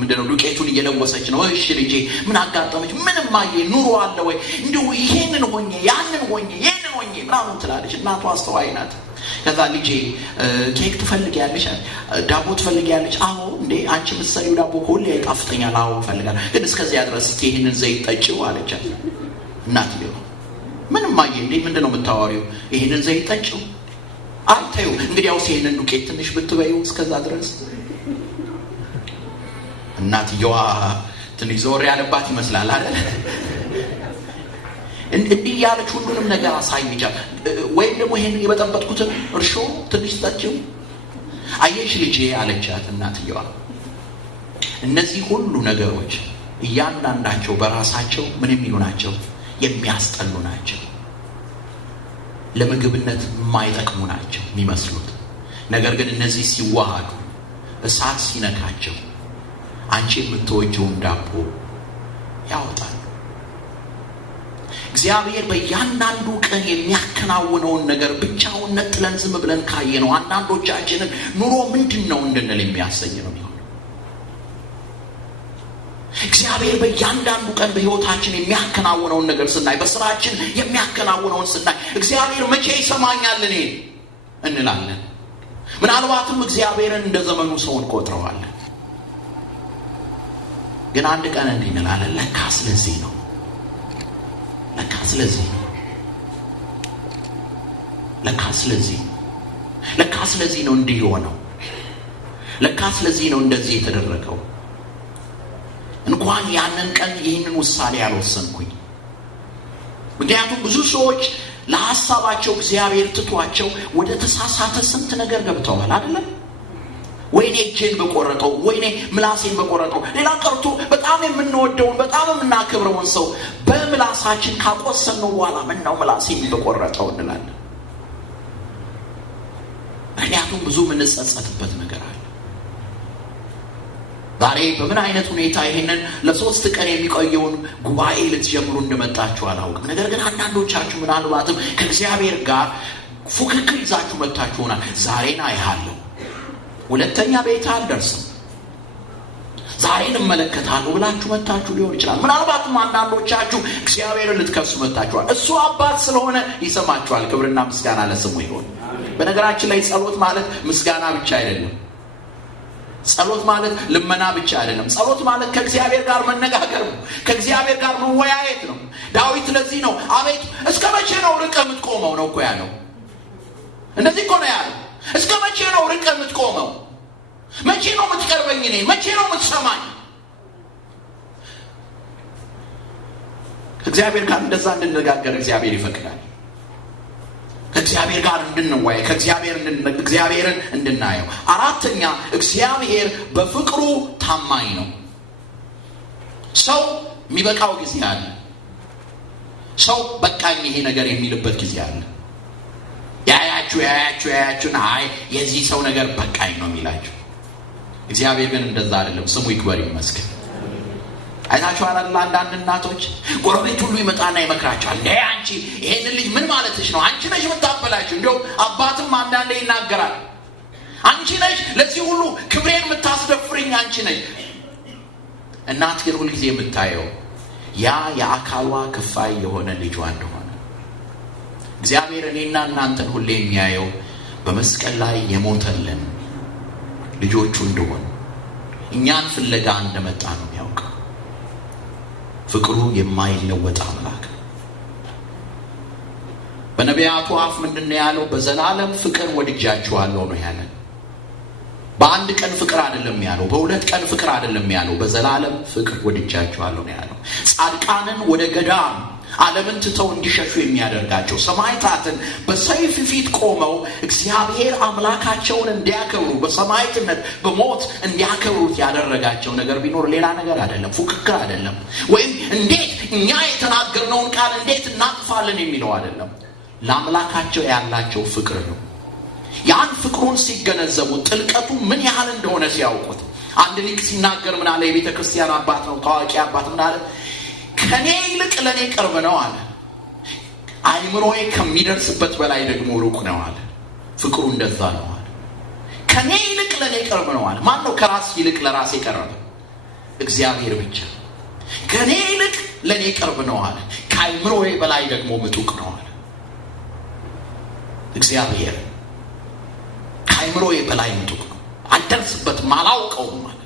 ምንድነው ዱቄቱን እየለወሰች ነው። እሺ ልጄ ምን አጋጠመች? ምንም ማየ ኑሮ አለ ወይ? እንዲሁ ይሄንን ሆኜ ያንን ሆኜ ይሄንን ሆኜ ምናምን ትላለች። እናቷ አስተዋይ ናት። ከዛ ልጄ ኬክ ትፈልጊያለሽ? ዳቦ ትፈልጊያለሽ? አዎ። እንዴ አንቺ ምትሰሪው ዳቦ ሁሌ ይጣፍጠኛል። አዎ እፈልጋለሁ። ግን እስከዚያ ድረስ ይሄንን ዘይት ጠጪው አለቻት። እናትየው ምንም ማየ እንዴ ምንድነው የምታወሪው? ይሄንን ዘይት ጠጪው። አታዩ እንግዲያውስ ይሄንን ዱቄት ትንሽ ብትበይው እስከዛ ድረስ። እናትየዋ ትንሽ ዞር ያለባት ይመስላል አይደል? እንዲህ ያለች ሁሉንም ነገር አሳይቻት። ወይም ደግሞ ይሄን የበጠበጥኩትን እርሾ ትንሽ ጠጪው። አየሽ ልጄ አለቻት እናትየዋ። እነዚህ ሁሉ ነገሮች እያንዳንዳቸው በራሳቸው ምን የሚሉ ናቸው? የሚያስጠሉ ናቸው። ለምግብነት የማይጠቅሙ ናቸው የሚመስሉት። ነገር ግን እነዚህ ሲዋሃዱ፣ እሳት ሲነካቸው አንቺ የምትወጂውን ዳቦ ያወጣል። እግዚአብሔር በእያንዳንዱ ቀን የሚያከናውነውን ነገር ብቻውን ነጥለን ዝም ብለን ካየነው አንዳንዶቻችንን ኑሮ ምንድነው እንድንል የሚያሰኝ ነው የሚሆነው። እግዚአብሔር በእያንዳንዱ ቀን በሕይወታችን የሚያከናውነውን ነገር ስናይ፣ በስራችን የሚያከናውነውን ስናይ እግዚአብሔር መቼ ይሰማኛል እኔ እንላለን። ምናልባትም እግዚአብሔርን እንደ ዘመኑ ሰው እንቆጥረዋለን። ግን አንድ ቀን እንዲህ እንላለን፣ ለካ ስለዚህ ነው፣ ለካ ስለዚህ ነው፣ ለካ ስለዚህ ነው፣ ለካ ስለዚህ ነው እንዲህ የሆነው፣ ለካ ስለዚህ ነው እንደዚህ የተደረገው። እንኳን ያንን ቀን ይህንን ውሳኔ ያልወሰንኩኝ። ምክንያቱም ብዙ ሰዎች ለሐሳባቸው እግዚአብሔር ትቷቸው ወደ ተሳሳተ ስንት ነገር ገብተዋል አይደለም? ወይኔ እጄን በቆረጠው፣ ወይኔ ምላሴን በቆረጠው። ሌላ ቀርቶ በጣም የምንወደውን በጣም የምናከብረውን ሰው በምላሳችን ካቆሰነው በኋላ ምነው ምላሴን በቆረጠው እንላለን። ምክንያቱም ብዙ የምንጸጸትበት ነገር አለ። ዛሬ በምን አይነት ሁኔታ ይሄንን ለ3 ቀን የሚቆየውን ጉባኤ ልትጀምሩ እንደመጣችሁ አላውቅም። ነገር ግን አንዳንዶቻችሁ ምናልባትም ከእግዚአብሔር ጋር ፉክክር ይዛችሁ መጥታችሁናል። ዛሬን አይሃለሁ፣ ሁለተኛ ቤት አልደርስም፣ ዛሬን እመለከታለሁ ብላችሁ መጥታችሁ ሊሆን ይችላል። ምናልባትም አንዳንዶቻችሁ እግዚአብሔርን ልትከሱ መጥታችኋል። እሱ አባት ስለሆነ ይሰማችኋል። ክብርና ምስጋና ለስሙ ይሁን። በነገራችን ላይ ጸሎት ማለት ምስጋና ብቻ አይደለም። ጸሎት ማለት ልመና ብቻ አይደለም። ጸሎት ማለት ከእግዚአብሔር ጋር መነጋገር ነው፣ ከእግዚአብሔር ጋር መወያየት ነው። ዳዊት ለዚህ ነው አቤቱ እስከ መቼ ነው ርቀህ የምትቆመው ነው እኮ ያለው። እንደዚህ እኮ ነው ያለው። እስከ መቼ ነው ርቀህ የምትቆመው? መቼ ነው የምትቀርበኝ? እኔ መቼ ነው የምትሰማኝ? ከእግዚአብሔር ጋር እንደዛ እንድንነጋገር እግዚአብሔር ይፈቅዳል። ከእግዚአብሔር ጋር እንድንወያይ፣ እግዚአብሔርን እንድናየው። አራተኛ እግዚአብሔር በፍቅሩ ታማኝ ነው። ሰው የሚበቃው ጊዜ አለ። ሰው በቃኝ ይሄ ነገር የሚልበት ጊዜ አለ። ያያችሁና አይ የዚህ ሰው ነገር በቃኝ ነው የሚላችሁ። እግዚአብሔር ግን እንደዛ አይደለም። ስሙ ይክበር ይመስገን። አይታችሁ አይደል? አንዳንድ እናቶች ጎረቤት ሁሉ ይመጣና ይመክራቸዋል። አንቺ ይሄንን ልጅ ምን ማለትሽ ነው? አንቺ ነሽ የምታበላችሁ። እንደው አባትም አንዳንዴ ይናገራል። አንቺ ነሽ ለዚህ ሁሉ ክብሬን የምታስደፍርኝ አንቺ ነሽ። እናት ግን ሁልጊዜ የምታየው ያ የአካሏ ክፋይ የሆነ ልጇ እንደሆነ። እግዚአብሔር እኔና እናንተን ሁሌ የሚያየው በመስቀል ላይ የሞተልን ልጆቹ እንደሆነ እኛን ፍለጋ እንደመጣ ነው የሚያውቀው። ፍቅሩ የማይለወጥ አምላክ። በነቢያቱ አፍ ምንድነው ያለው? በዘላለም ፍቅር ወድጃችኋለሁ ነው ያለው። በአንድ ቀን ፍቅር አይደለም ያለው፣ በሁለት ቀን ፍቅር አይደለም ያለው፣ በዘላለም ፍቅር ወድጃችኋለሁ ነው ያለው። ጻድቃንን ወደ ገዳም ዓለምን ትተው እንዲሸሹ የሚያደርጋቸው ሰማዕታትን በሰይፍ ፊት ቆመው እግዚአብሔር አምላካቸውን እንዲያከብሩ በሰማዕትነት በሞት እንዲያከብሩት ያደረጋቸው ነገር ቢኖር ሌላ ነገር አይደለም፣ ፉክክር አይደለም፣ ወይም እንዴት እኛ የተናገርነውን ቃል እንዴት እናጥፋለን የሚለው አይደለም። ለአምላካቸው ያላቸው ፍቅር ነው። ያን ፍቅሩን ሲገነዘቡ ጥልቀቱ ምን ያህል እንደሆነ ሲያውቁት፣ አንድ ሊቅ ሲናገር ምን አለ? የቤተ ክርስቲያን አባት ነው፣ ታዋቂ አባት። ምን አለ? ከኔ ይልቅ ለኔ ቅርብ ነው አለ። አይምሮዬ ከሚደርስበት በላይ ደግሞ ሩቅ ነው አለ። ፍቅሩ እንደዛ ነው አለ። ከኔ ይልቅ ለኔ ቅርብ ነው አለ። ማን ነው ከራስ ይልቅ ለራስ የቀረበ? እግዚአብሔር ብቻ። ከኔ ይልቅ ለኔ ቅርብ ነው አለ። ከአይምሮዬ በላይ ደግሞ ምጡቅ ነው አለ። እግዚአብሔር ከአይምሮዬ በላይ ምጡቅ ነው፣ አልደርስበትም፣ አላውቀውም አለ።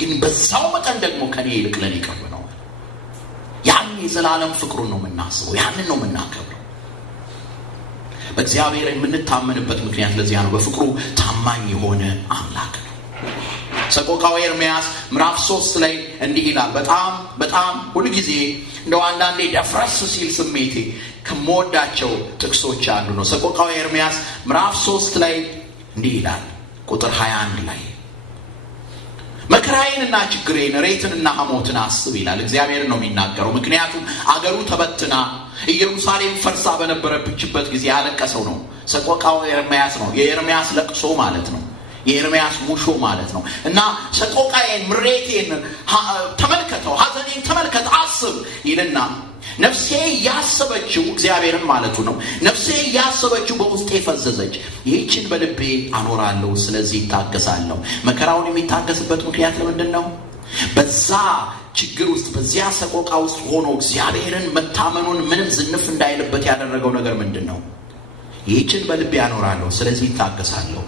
ግን በዛው መጠን ደግሞ ከኔ ይልቅ ለኔ ቅርብ ነው አለ። ያን የዘላለም ፍቅሩን ነው የምናስበው፣ ያንን ነው የምናከብረው። በእግዚአብሔር የምንታመንበት ምክንያት ለዚያ ነው። በፍቅሩ ታማኝ የሆነ አምላክ ነው። ሰቆቃወ ኤርምያስ ምዕራፍ 3 ላይ እንዲህ ይላል። በጣም ሁሉ ጊዜ እንደው አንዳንዴ ደፍረስ ሲል ስሜቴ ከመወዳቸው ጥቅሶች አንዱ ነው። ሰቆቃወ ኤርምያስ ምዕራፍ 3 ላይ እንዲህ ይላል ቁጥር 21 ላይ መከራዬንና ችግሬን ሬትንና ሐሞትን አስብ ይላል። እግዚአብሔር ነው የሚናገረው። ምክንያቱም አገሩ ተበትና ኢየሩሳሌም ፈርሳ በነበረችበት ጊዜ ያለቀሰው ነው። ሰቆቃወ ኤርምያስ ነው። የኤርምያስ ለቅሶ ማለት ነው። የኤርምያስ ሙሾ ማለት ነው። እና ሰቆቃዬን፣ ምሬቴን ተመልከተው፣ ሐዘኔን ተመልከት፣ አስብ ይልና ነፍሴ ያሰበችው እግዚአብሔርን ማለቱ ነው። ነፍሴ ያሰበችው በውስጤ ፈዘዘች። ይህችን በልቤ አኖራለሁ፣ ስለዚህ ይታገሳለሁ። መከራውን የሚታገስበት ምክንያት ለምንድን ነው? በዛ ችግር ውስጥ በዚያ ሰቆቃ ውስጥ ሆኖ እግዚአብሔርን መታመኑን ምንም ዝንፍ እንዳይልበት ያደረገው ነገር ምንድን ነው? ይህችን በልቤ አኖራለሁ፣ ስለዚህ ይታገሳለሁ።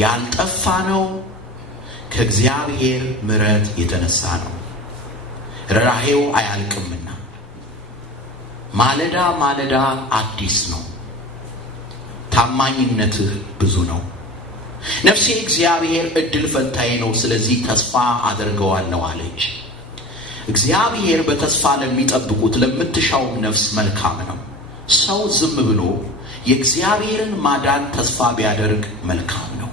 ያልጠፋ ነው ከእግዚአብሔር ምሕረት የተነሳ ነው፣ ርኅራኄው አያልቅምና ማለዳ ማለዳ አዲስ ነው፣ ታማኝነትህ ብዙ ነው። ነፍሴ እግዚአብሔር እድል ፈንታዬ ነው፣ ስለዚህ ተስፋ አደርገዋለሁ አለች። እግዚአብሔር በተስፋ ለሚጠብቁት ለምትሻውም ነፍስ መልካም ነው። ሰው ዝም ብሎ የእግዚአብሔርን ማዳን ተስፋ ቢያደርግ መልካም ነው።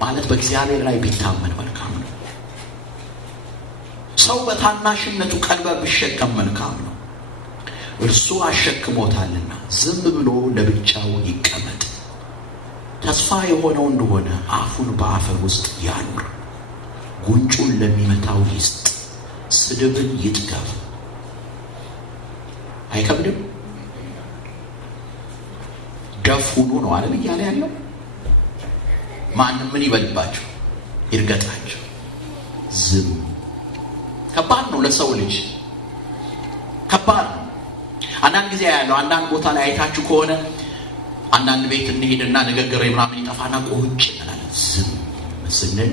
ማለት በእግዚአብሔር ላይ ቢታመን መልካም ነው። ሰው በታናሽነቱ ቀንበር ቢሸከም መልካም ነው። እርሱ አሸክሞታልና ዝም ብሎ ለብቻው ይቀመጥ። ተስፋ የሆነው እንደሆነ አፉን በአፈር ውስጥ ያኑር፣ ጉንጩን ለሚመታው ይስጥ፣ ስድብን ይጥገብ። አይከብድም? ደፍ ሁኑ ነው አይደል እያለ ያለው። ማንም ምን ይበልባቸው ይርገጣቸው። ዝም ከባድ ነው ለሰው ልጅ፣ ከባድ ነው። አንዳንድ ጊዜ ያለው አንዳንድ ቦታ ላይ አይታችሁ ከሆነ አንዳንድ ቤት እንሄድና ንግግር ምናምን ይጠፋና ቁጭ እንላለን። ዝም ስንል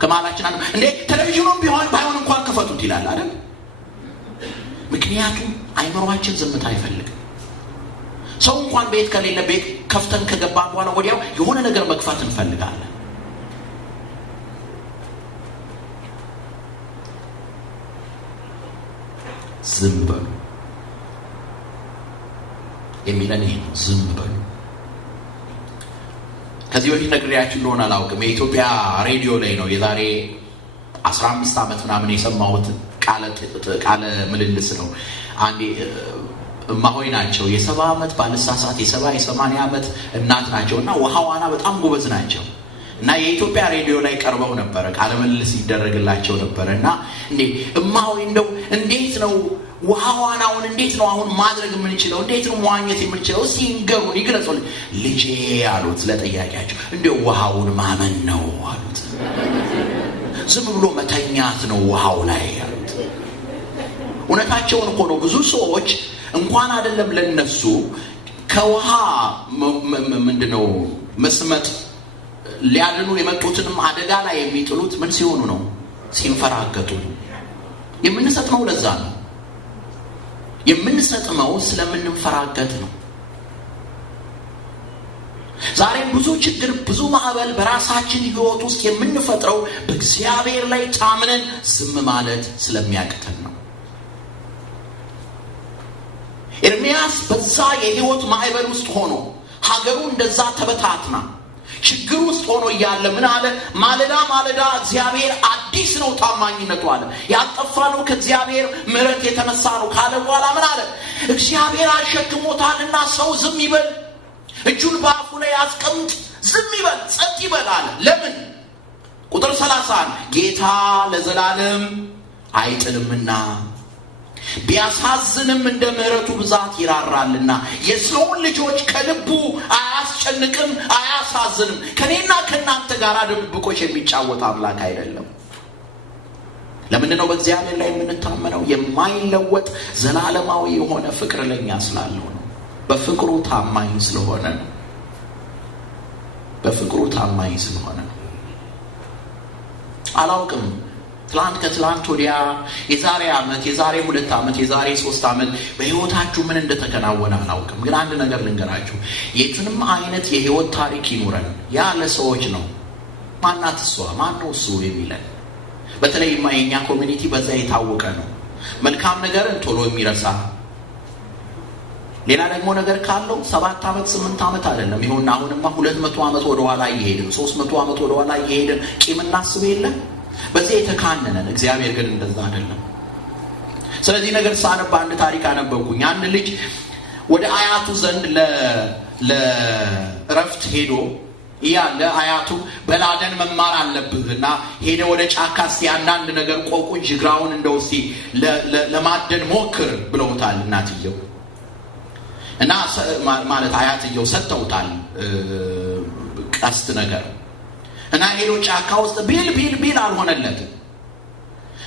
ከማላችን አንዱ እንዴ ቴሌቪዥኑም ባይሆን እንኳን ከፈቱት ይላል አይደል? ምክንያቱም አይምሮአችን ዝምታ አይፈልግም። ሰው እንኳን ቤት ከሌለ ቤት ከፍተን ከገባን በኋላ ወዲያው የሆነ ነገር መክፈት እንፈልጋለን። ዝም በሉ የሚለን ይሄ ነው። ዝም በሉ። ከዚህ በፊት ነግሬያችሁ እንደሆነ አላውቅም። የኢትዮጵያ ሬዲዮ ላይ ነው የዛሬ 15 ዓመት ምናምን የሰማሁት ቃለ ምልልስ ነው። አንዴ እማሆይ ናቸው፣ የ70 ዓመት ባለሳሳት የ80 ዓመት እናት ናቸው እና ውሃ ዋና በጣም ጎበዝ ናቸው። እና የኢትዮጵያ ሬዲዮ ላይ ቀርበው ነበረ፣ ቃለ ምልልስ ይደረግላቸው ነበረ። እና እማሆይ እንደው እንዴት ነው ውሃ ዋናውን እንዴት ነው አሁን ማድረግ የምንችለው? እንዴት ነው መዋኘት የምንችለው? እስቲ ንገሩን፣ ይግለጹልኝ። ልጄ አሉት ለጥያቄያቸው፣ እንደው ውሃውን ማመን ነው አሉት። ዝም ብሎ መተኛት ነው ውሃው ላይ አሉት። እውነታቸውን እኮ ነው። ብዙ ሰዎች እንኳን አይደለም ለነሱ ከውሃ ምንድነው መስመጥ ሊያድኑ የመጡትንም አደጋ ላይ የሚጥሉት ምን ሲሆኑ ነው? ሲንፈራገጡ። የምንሰጥመው ለዛ ነው። የምንሰጥመው ስለምንፈራገጥ ነው። ዛሬ ብዙ ችግር ብዙ ማዕበል በራሳችን ህይወት ውስጥ የምንፈጥረው በእግዚአብሔር ላይ ታምነን ዝም ማለት ስለሚያቅተን ነው። ኤርምያስ በዛ የህይወት ማዕበል ውስጥ ሆኖ ሀገሩ እንደዛ ተበታትና ችግር ውስጥ ሆኖ እያለ ምን አለ? ማለዳ ማለዳ እግዚአብሔር አዲስ ነው ታማኝነቱ አለ። ያልጠፋነው ከእግዚአብሔር ምሕረት የተነሳ ነው ካለ በኋላ ምን አለ? እግዚአብሔር አሸክሞታልና ሰው ዝም ይበል፣ እጁን በአፉ ላይ ያስቀምጥ፣ ዝም ይበል፣ ጸጥ ይበል አለ። ለምን? ቁጥር 30 ጌታ ለዘላለም አይጥልምና ቢያሳዝንም እንደ ምሕረቱ ብዛት ይራራልና የሰውን ልጆች ከልቡ አያስጨንቅም አያሳዝንም። ከኔና ከናንተ ጋር ድብቆች የሚጫወት አምላክ አይደለም። ለምን ነው በእግዚአብሔር ላይ የምንታመነው? የማይለወጥ ዘላለማዊ የሆነ ፍቅር ለኛ ስላለው ነው። በፍቅሩ ታማኝ ስለሆነ ነው። በፍቅሩ ታማኝ ስለሆነ ነው። አላውቅም ትላንት ከትላንት ወዲያ የዛሬ ዓመት የዛሬ 2 ዓመት የዛሬ 3 ዓመት በህይወታችሁ ምን እንደተከናወነ አላውቅም። ግን አንድ ነገር ልንገራችሁ። የቱንም አይነት የህይወት ታሪክ ይኑረን ያ ለሰዎች ነው። ማናት እሷ ማነው እሱ የሚለን። በተለይ የኛ ኮሚኒቲ በዛ የታወቀ ነው። መልካም ነገርን ቶሎ የሚረሳ፣ ሌላ ደግሞ ነገር ካለው 7 ዓመት 8 ዓመት አይደለም ይሁን አሁንማ 200 ዓመት ወደ ኋላ እየሄድን 300 ዓመት ወደ ኋላ እየሄድን ቂም እናስብ የለም። በዚህ የተካነነን። እግዚአብሔር ግን እንደዛ አይደለም። ስለዚህ ነገር ሳነባ አንድ ታሪክ አነበብኩኝ። አንድ ልጅ ወደ አያቱ ዘንድ ለእረፍት ሄዶ ያለ አያቱ በላደን መማር አለብህና ሄደ ወደ ጫካ እስቲ አንዳንድ ነገር ቆቁን ጅግራውን እንደው እስቲ ለማደን ሞክር ብለውታል እናትየው። እና ማለት አያትየው ሰጥተውታል ቀስት ነገር። እና ሄዶ ጫካ ውስጥ ቢል አልሆነለትም።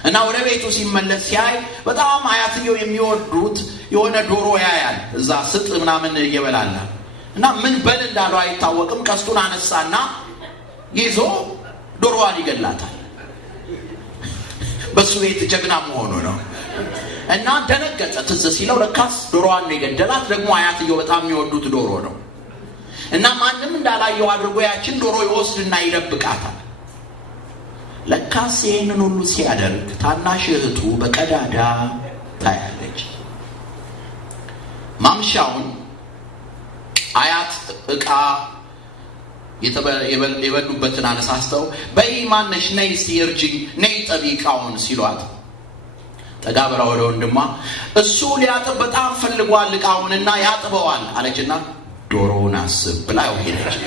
እና ወደ ቤቱ ሲመለስ ሲያይ በጣም አያትየው የሚወዱት የሆነ ዶሮ ያያል እዛ ስጥ ምናምን እየበላላ። እና ምን በል እንዳለው አይታወቅም። ቀስቱን አነሳና ይዞ ዶሮዋን ይገላታል። በሱ ቤት ጀግና መሆኑ ነው። እና ደነገጠ። ትዝ ሲለው ለካስ ዶሮዋን ነው የገደላት። ደግሞ አያትየው በጣም የሚወዱት ዶሮ ነው። እና ማንም እንዳላየው አድርጎ ያችን ዶሮ ይወስድና ይደብቃታል። ለካስ ይህንን ሁሉ ሲያደርግ ታናሽ እህቱ በቀዳዳ ታያለች። ማምሻውን አያት ዕቃ የበሉበትን አነሳስተው በይ ማነሽ ነይ እስቲ እርጅኝ ነይ ጠቢ ዕቃውን ሲሏት ጠጋ ብላ ወደ ወንድሟ እሱ ሊያጥብ በጣም ፈልጓል ዕቃውንና ያጥበዋል አለችና ዶሮውን አስብ ብላ ሄደች።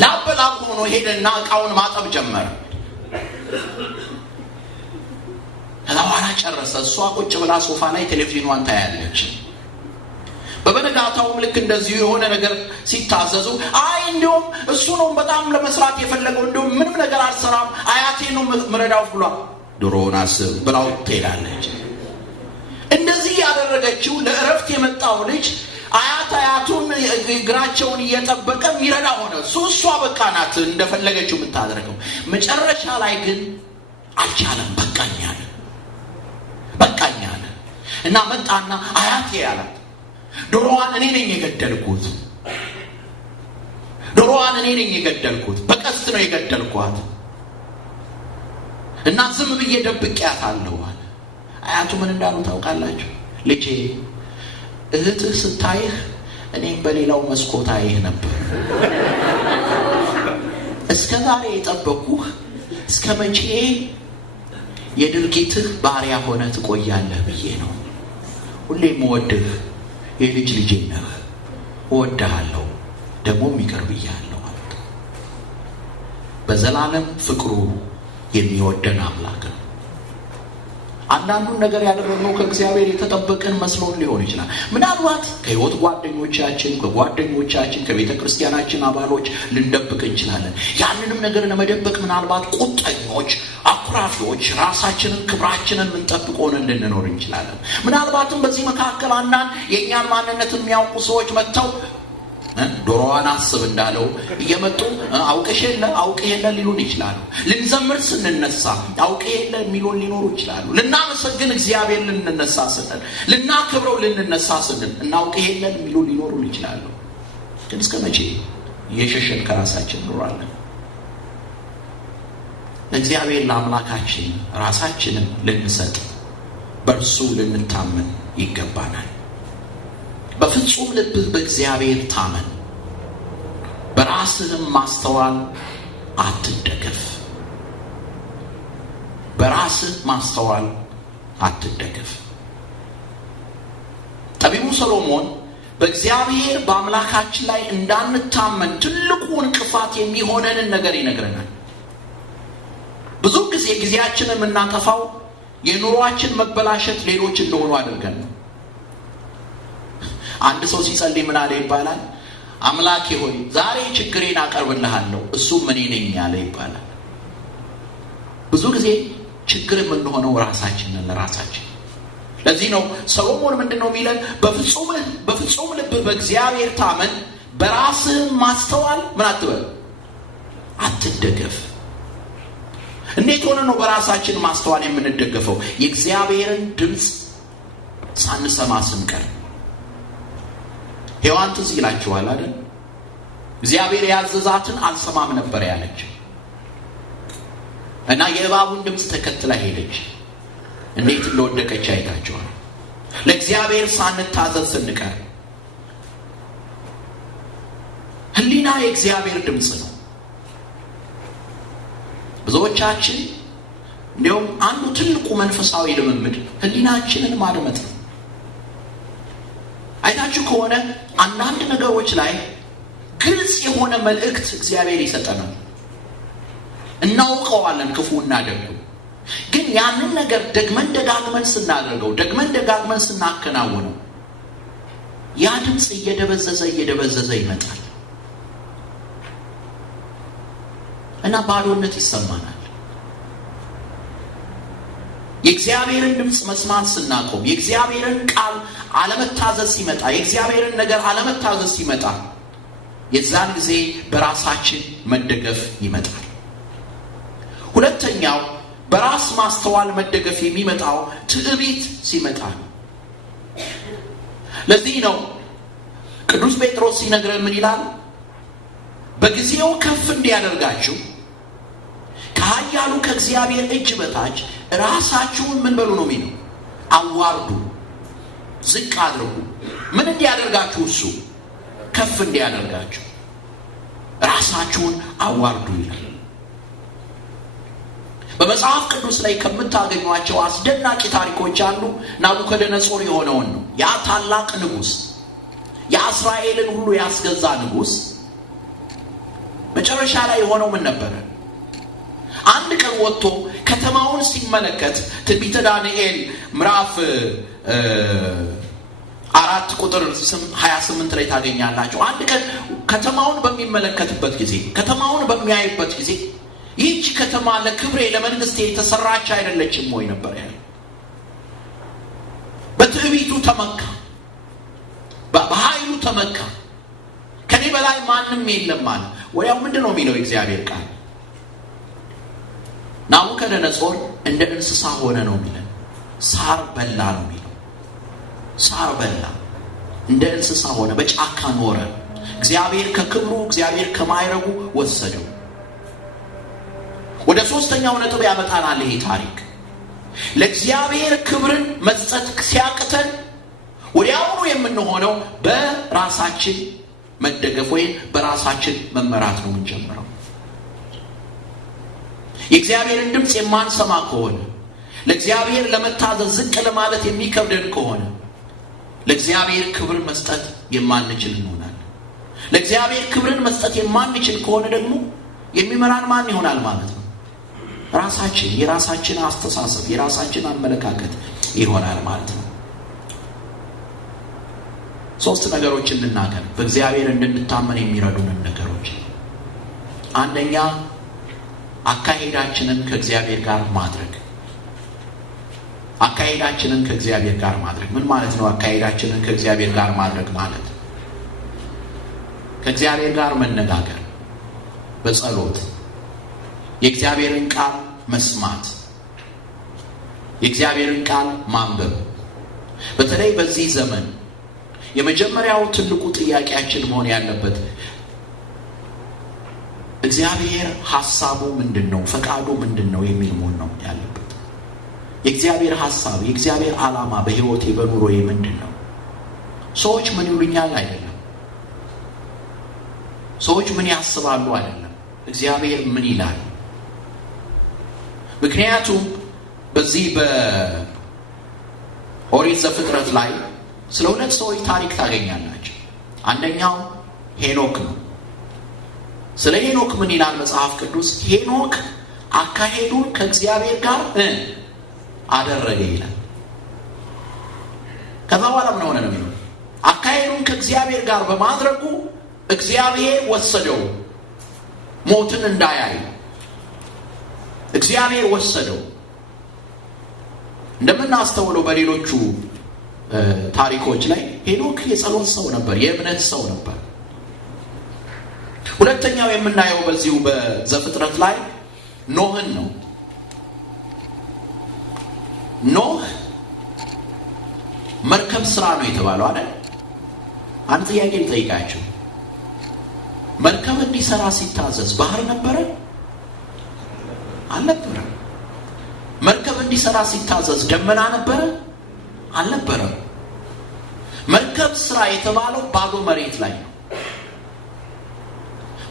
ላበላብ ሆኖ ሄደና ዕቃውን ማጠብ ጀመረ። ከዛ በኋላ ጨረሰ። እሷ ቁጭ ብላ ሶፋ ላይ ቴሌቪዥኗን ታያለች። በበነጋታውም ልክ እንደዚሁ የሆነ ነገር ሲታዘዙ እንዲሁም እሱ ነው በጣም ለመስራት የፈለገው እንዲሁም ምንም ነገር አልሰራም አያቴ ነው ምረዳው ብሏል። ዶሮውን አስብ ብላው ትሄዳለች። እንደዚህ ያደረገችው ለእረፍት የመጣው ልጅ አያቱን እግራቸውን እየጠበቀ ይረዳ ሆነ። እሷ በቃ ናት እንደፈለገችው የምታደርገው። መጨረሻ ላይ ግን አልቻለም። በቃኝ አለ እና መጣና አያቴ ያላት ዶሮዋን እኔ ነኝ የገደልኩት በቀስት ነው የገደልኳት እና ዝም ብዬ ደብቄያታለሁ አለ። አያቱ ምን እንዳሉ ታውቃላችሁ? ልጄ እህትህ ስታይህ እኔም በሌላው መስኮት አይህ ነበር። እስከ ዛሬ የጠበቅኩህ እስከ መቼ የድርጊትህ ባሪያ ሆነ ትቆያለህ ብዬ ነው። ሁሌም ወድህ የልጅ ልጄ ነህ፣ እወድሃለሁ፣ ደግሞም ይቅር ብያለሁ ማለት ነው። በዘላለም ፍቅሩ የሚወደን አምላክ ነው። አንዳንዱን ነገር ያደረግነው ከእግዚአብሔር የተጠበቀን መስሎን ሊሆን ይችላል። ምናልባት ከህይወት ጓደኞቻችን ከቤተ ክርስቲያናችን አባሎች ልንደብቅ እንችላለን። ያንንም ነገር ለመደበቅ ምናልባት ቁጠኞች፣ አኩራፊዎች፣ ራሳችንን ክብራችንን ምንጠብቅ ሆነን ልንኖር እንችላለን። ምናልባትም በዚህ መካከል አንዳንድ የእኛን ማንነት የሚያውቁ ሰዎች መጥተው ዶሮዋን አስብ እንዳለው እየመጡ አውቀሽለ ሊሉን ይችላሉ። ልንዘምር ስንነሳ አውቀሽለ የሚሉን ሊኖሩ ይችላሉ። ልናመሰግን እግዚአብሔር ልንነሳ ስንል፣ ልናከብረው ልንነሳ ስንል እናውቀሽለ የሚሉን ሊኖሩ ይችላሉ። ግን እስከ መቼ እየሸሸን ከራሳችን እንኖራለን? ለእግዚአብሔር ለአምላካችን ራሳችንን ልንሰጥ፣ በእርሱ ልንታመን ይገባናል። በፍጹም ልብህ በእግዚአብሔር ታመን፣ በራስህም ማስተዋል አትደገፍ። በራስህ ማስተዋል አትደገፍ። ጠቢቡ ሰሎሞን በእግዚአብሔር በአምላካችን ላይ እንዳንታመን ትልቁ እንቅፋት የሚሆነንን ነገር ይነግረናል። ብዙ ጊዜያችንን የምናጠፋው የኑሯችን መበላሸት ሌሎች እንደሆኑ አድርገን ነው። አንድ ሰው ሲጸልይ ምን አለ ይባላል? አምላኬ ሆይ ዛሬ ችግሬን አቀርብልሃለሁ እሱም እኔ ነኝ ያለ ይባላል። ብዙ ጊዜ ችግር የምንሆነው ራሳችንን ለራሳችን። ለዚህ ነው ሰሎሞን ምንድነው የሚለን? በፍጹም ልብ በእግዚአብሔር ታመን፣ በራስህ ማስተዋል ምን አትበል አትደገፍ። እንዴት ሆነ ነው በራሳችን ማስተዋል የምንደገፈው? የእግዚአብሔርን ድምፅ ሳንሰማ ስንቀር። ሔዋን ትዝ ይላችኋል አይደል? እግዚአብሔር ያዘዛትን አልሰማም ነበር ያለች እና የእባቡን ድምፅ ተከትላ ሄደች። እንዴት እንደወደቀች አይታችኋል። ለእግዚአብሔር ሳንታዘዝ ስንቀር። ሕሊና የእግዚአብሔር ድምፅ ነው። ብዙዎቻችን እንዲያውም አንዱ ትልቁ መንፈሳዊ ልምምድ ሕሊናችንን ማድመጥ ነው። አይታችሁ ከሆነ አንዳንድ ነገሮች ላይ ግልጽ የሆነ መልእክት እግዚአብሔር ይሰጠናል። እናውቀዋለን ክፉና ደጉ። ግን ያንን ነገር ደግመን ደጋግመን ስናደርገው፣ ደግመን ደጋግመን ስናከናውነው ያ ድምፅ እየደበዘዘ ይመጣል እና ባዶነት ይሰማናል። የእግዚአብሔርን ድምፅ መስማት ስናቆም፣ የእግዚአብሔርን ቃል አለመታዘዝ ሲመጣ፣ የእግዚአብሔርን ነገር አለመታዘዝ ሲመጣ የዛን ጊዜ በራሳችን መደገፍ ይመጣል። ሁለተኛው በራስ ማስተዋል መደገፍ የሚመጣው ትዕቢት ሲመጣ ነው። ለዚህ ነው ቅዱስ ጴጥሮስ ሲነግረን ምን ይላል? በጊዜው ከፍ እንዲያደርጋችሁ ከኃያሉ ከእግዚአብሔር እጅ በታች ራሳችሁን ምን በሉ ነው የሚለው? አዋርዱ፣ ዝቅ አድርጉ። ምን እንዲያደርጋችሁ? እሱ ከፍ እንዲያደርጋችሁ ራሳችሁን አዋርዱ ይላል። በመጽሐፍ ቅዱስ ላይ ከምታገኟቸው አስደናቂ ታሪኮች አንዱ ናቡከደነጾር የሆነውን ነው። ያ ታላቅ ንጉሥ፣ የእስራኤልን ሁሉ ያስገዛ ንጉሥ መጨረሻ ላይ የሆነው ምን ነበረ? አንድ ቀን ወጥቶ ከተማውን ሲመለከት ትንቢተ ዳንኤል ምዕራፍ 4 ቁጥር 28 ላይ ታገኛላችሁ። አንድ ቀን ከተማውን በሚመለከትበት ጊዜ፣ ከተማውን በሚያይበት ጊዜ ይህች ከተማ ለክብሬ ለመንግስቴ የተሰራች አይደለችም ወይ ነበር ያለው። በትዕቢቱ ተመካ፣ በኃይሉ ተመካ። ከኔ በላይ ማንም የለም ማለት። ወዲያው ምንድነው የሚለው እግዚአብሔር ቃል? ናቡከደነጾር እንደ እንስሳ ሆነ ነው የሚለው። ሳር በላ ነው የሚለው። ሳር በላ፣ እንደ እንስሳ ሆነ፣ በጫካ ኖረ። እግዚአብሔር ከክብሩ፣ እግዚአብሔር ከማይረጉ ወሰደው። ወደ ሶስተኛው ነጥብ ያመጣናል ይሄ ታሪክ። ለእግዚአብሔር ክብርን መስጠት ሲያቅተን ወዲያውኑ የምንሆነው በራሳችን መደገፍ ወይም በራሳችን መመራት ነው የምንጀምረው። የእግዚአብሔርን ድምፅ የማንሰማ ከሆነ፣ ለእግዚአብሔር ለመታዘዝ ዝቅ ለማለት የሚከብደን ከሆነ ለእግዚአብሔር ክብር መስጠት የማንችል እንሆናለን። ለእግዚአብሔር ክብርን መስጠት የማንችል ከሆነ ደግሞ የሚመራን ማን ይሆናል ማለት ነው? ራሳችን፣ የራሳችን አስተሳሰብ፣ የራሳችን አመለካከት ይሆናል ማለት ነው። 3 ነገሮችን እንናገር በእግዚአብሔር እንድንታመን የሚረዱንን ነገሮች። አንደኛ አካሄዳችንን ከእግዚአብሔር ጋር ማድረግ። አካሄዳችንን ከእግዚአብሔር ጋር ማድረግ ምን ማለት ነው? አካሄዳችንን ከእግዚአብሔር ጋር ማድረግ ማለት ከእግዚአብሔር ጋር መነጋገር በጸሎት፣ የእግዚአብሔርን ቃል መስማት፣ የእግዚአብሔርን ቃል ማንበብ። በተለይ በዚህ ዘመን የመጀመሪያው ትልቁ ጥያቄያችን መሆን ያለበት እግዚአብሔር ሐሳቡ ምንድነው? ፈቃዱ ምንድነው? የሚል መሆን ነው ያለበት። የእግዚአብሔር ሐሳብ፣ የእግዚአብሔር ዓላማ በሕይወቴ በኑሮዬ ምንድነው? ሰዎች ምን ይሉኛል አይደለም። ሰዎች ምን ያስባሉ አይደለም። እግዚአብሔር ምን ይላል? ምክንያቱም በዚህ በኦሪት ዘፍጥረት ላይ ስለ ሁለት ሰዎች ታሪክ ታገኛላችሁ። አንደኛው ሄኖክ ነው። ስለ ሄኖክ ምን ይላል መጽሐፍ ቅዱስ? ሄኖክ አካሄዱን ከእግዚአብሔር ጋር አደረገ ይላል። ከዛ በኋላ ምን ሆነ ነው የሚለው? አካሄዱን ከእግዚአብሔር ጋር በማድረጉ እግዚአብሔር ወሰደው፣ ሞትን እንዳያይ እግዚአብሔር ወሰደው። እንደምናስተውለው በሌሎቹ ታሪኮች ላይ ሄኖክ የጸሎት ሰው ነበር፣ የእምነት ሰው ነበር። ሁለተኛው የምናየው በዚሁ በዘፍጥረት ላይ ኖህን ነው። ኖህ መርከብ ስራ ነው የተባለው አይደል? አንድ ጥያቄ ልጠይቃችሁ። መርከብ እንዲሰራ ሲታዘዝ ባህር ነበረ? አልነበረም። መርከብ እንዲሰራ ሲታዘዝ ደመና ነበረ? አልነበረም። መርከብ ስራ የተባለው ባዶ መሬት ላይ ነው።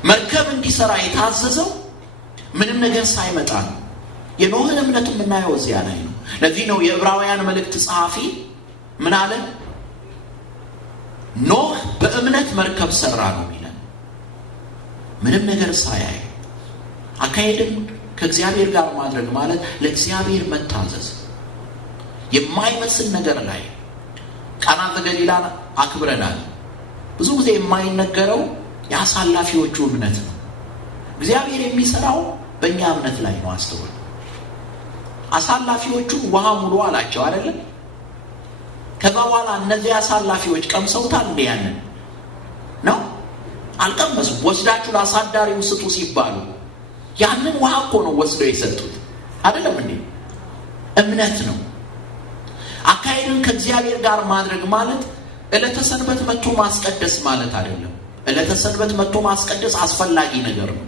መርከብ እንዲሰራ የታዘዘው ምንም ነገር ሳይመጣ ነው። የኖህን እምነት የምናየው እዚያ ላይ ነው። ለዚህ ነው የዕብራውያን መልእክት ጸሐፊ ምን አለ? ኖህ በእምነት መርከብ ሰራ ነው ይላል። ምንም ነገር ሳያይ አካሄድን ከእግዚአብሔር ጋር ማድረግ ማለት ለእግዚአብሔር መታዘዝ። የማይመስል ነገር ላይ ቃና ዘገሊላን አክብረናል። ብዙ ጊዜ የማይነገረው የአሳላፊዎቹ እምነት ነው። እግዚአብሔር የሚሰራው በእኛ እምነት ላይ ነው። አስተውል። አሳላፊዎቹ ውሃ ሙሉ አላቸው አይደለም? ከዛ በኋላ እነዚህ አሳላፊዎች ቀምሰውታል እንዴ? ያንን ነው አልቀመሱም። ወስዳችሁ ለአሳዳሪው ስጡ ሲባሉ ያንን ውሃ እኮ ነው ወስደው የሰጡት አይደለም እንዴ? እምነት ነው። አካሄድን ከእግዚአብሔር ጋር ማድረግ ማለት ዕለተ ሰንበት መጥቶ ማስቀደስ ማለት አይደለም። ዕለተ ሰንበት መጥቶ ማስቀደስ አስፈላጊ ነገር ነው።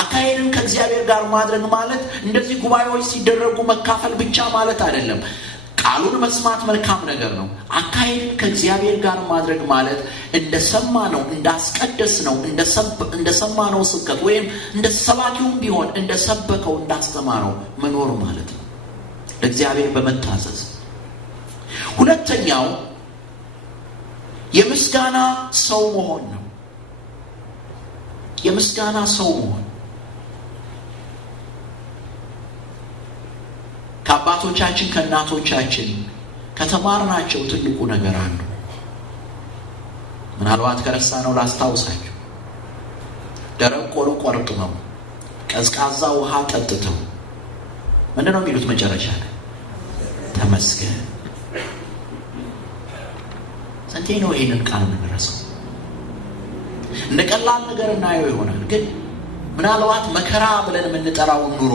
አካሄድን ከእግዚአብሔር ጋር ማድረግ ማለት እንደዚህ ጉባኤዎች ሲደረጉ መካፈል ብቻ ማለት አይደለም። ቃሉን መስማት መልካም ነገር ነው። አካሄድን ከእግዚአብሔር ጋር ማድረግ ማለት እንደሰማነው እንዳስቀደስነው እንደሰማነው ስብከት ወይም እንደ ሰባኪውም ቢሆን እንደሰበከው እንዳስተማረው መኖር ማለት ነው፣ ለእግዚአብሔር በመታዘዝ። ሁለተኛው የምስጋና ሰው መሆን ነው። የምስጋና ሰው መሆን ከአባቶቻችን ከእናቶቻችን ከተማርናቸው ትልቁ ነገር አንዱ፣ ምናልባት ከረሳነው ላስታውሳችሁ። ደረቅ ቆሎ ቆርጥመው ቀዝቃዛ ውሃ ጠጥተው ምንድነው የሚሉት መጨረሻ ላይ? ተመስገን። ስንቴ ነው ይሄንን ቃል የምንረሳው? እንደ ቀላል ነገር እናየው ይሆናል፣ ግን ምናልባት መከራ ብለን የምንጠራውን ኑሮ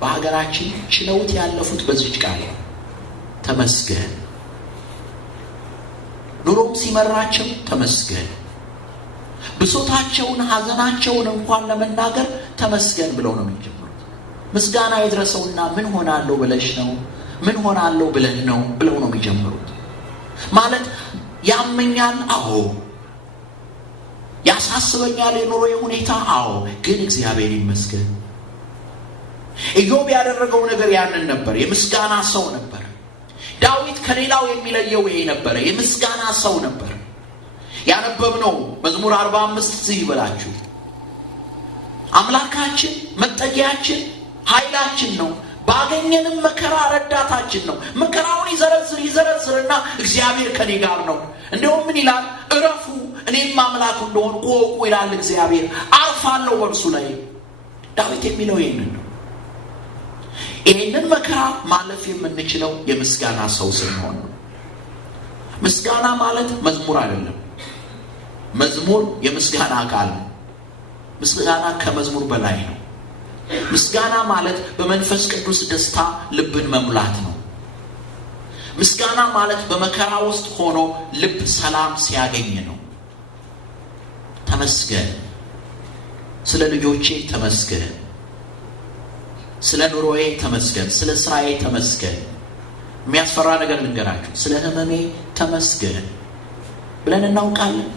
በሀገራችን ችለውት ያለፉት በዚች ቃል ተመስገን። ኑሮም ሲመራቸው ተመስገን፣ ብሶታቸውን ሐዘናቸውን እንኳን ለመናገር ተመስገን ብለው ነው የሚጀምሩት። ምስጋና ይድረሰውና ምን ሆናለሁ ብለሽ ነው፣ ምን ሆናለሁ ብለን ነው ብለው ነው የሚጀምሩት። ማለት ያመኛል፣ አዎ፣ ያሳስበኛል የኑሮ ሁኔታ፣ አዎ፣ ግን እግዚአብሔር ይመስገን። ኢዮብ ያደረገው ነገር ያንን ነበር። የምስጋና ሰው ነበር። ዳዊት ከሌላው የሚለየው ይሄ ነበር። የምስጋና ሰው ነበር። ያነበብነው መዝሙር 45 እዚህ ይበላችሁ፣ አምላካችን መጠጊያችን ኃይላችን ነው፣ ባገኘንም መከራ ረዳታችን ነው። መከራውን ይዘረዝርና እግዚአብሔር ከኔ ጋር ነው። እንደውም ምን ይላል? እረፉ እኔም አምላክ እንደሆንኩ እወቁ ይላል እግዚአብሔር። አርፋለሁ በእርሱ ላይ። ዳዊት የሚለው ይሄንን ነው። ይሄንን መከራ ማለፍ የምንችለው የምስጋና ሰው ስንሆን ነው። ምስጋና ማለት መዝሙር አይደለም። መዝሙር የምስጋና አካል ነው። ምስጋና ከመዝሙር በላይ ነው። ምስጋና ማለት በመንፈስ ቅዱስ ደስታ ልብን መሙላት ነው። ምስጋና ማለት በመከራ ውስጥ ሆኖ ልብ ሰላም ሲያገኝ ነው። ተመስገን፣ ስለ ልጆቼ ተመስገን፣ ስለ ኑሮዬ ተመስገን፣ ስለ ስራዬ ተመስገን። የሚያስፈራ ነገር ልንገራችሁ፣ ስለ ህመሜ ተመስገን ብለን እናውቃለን።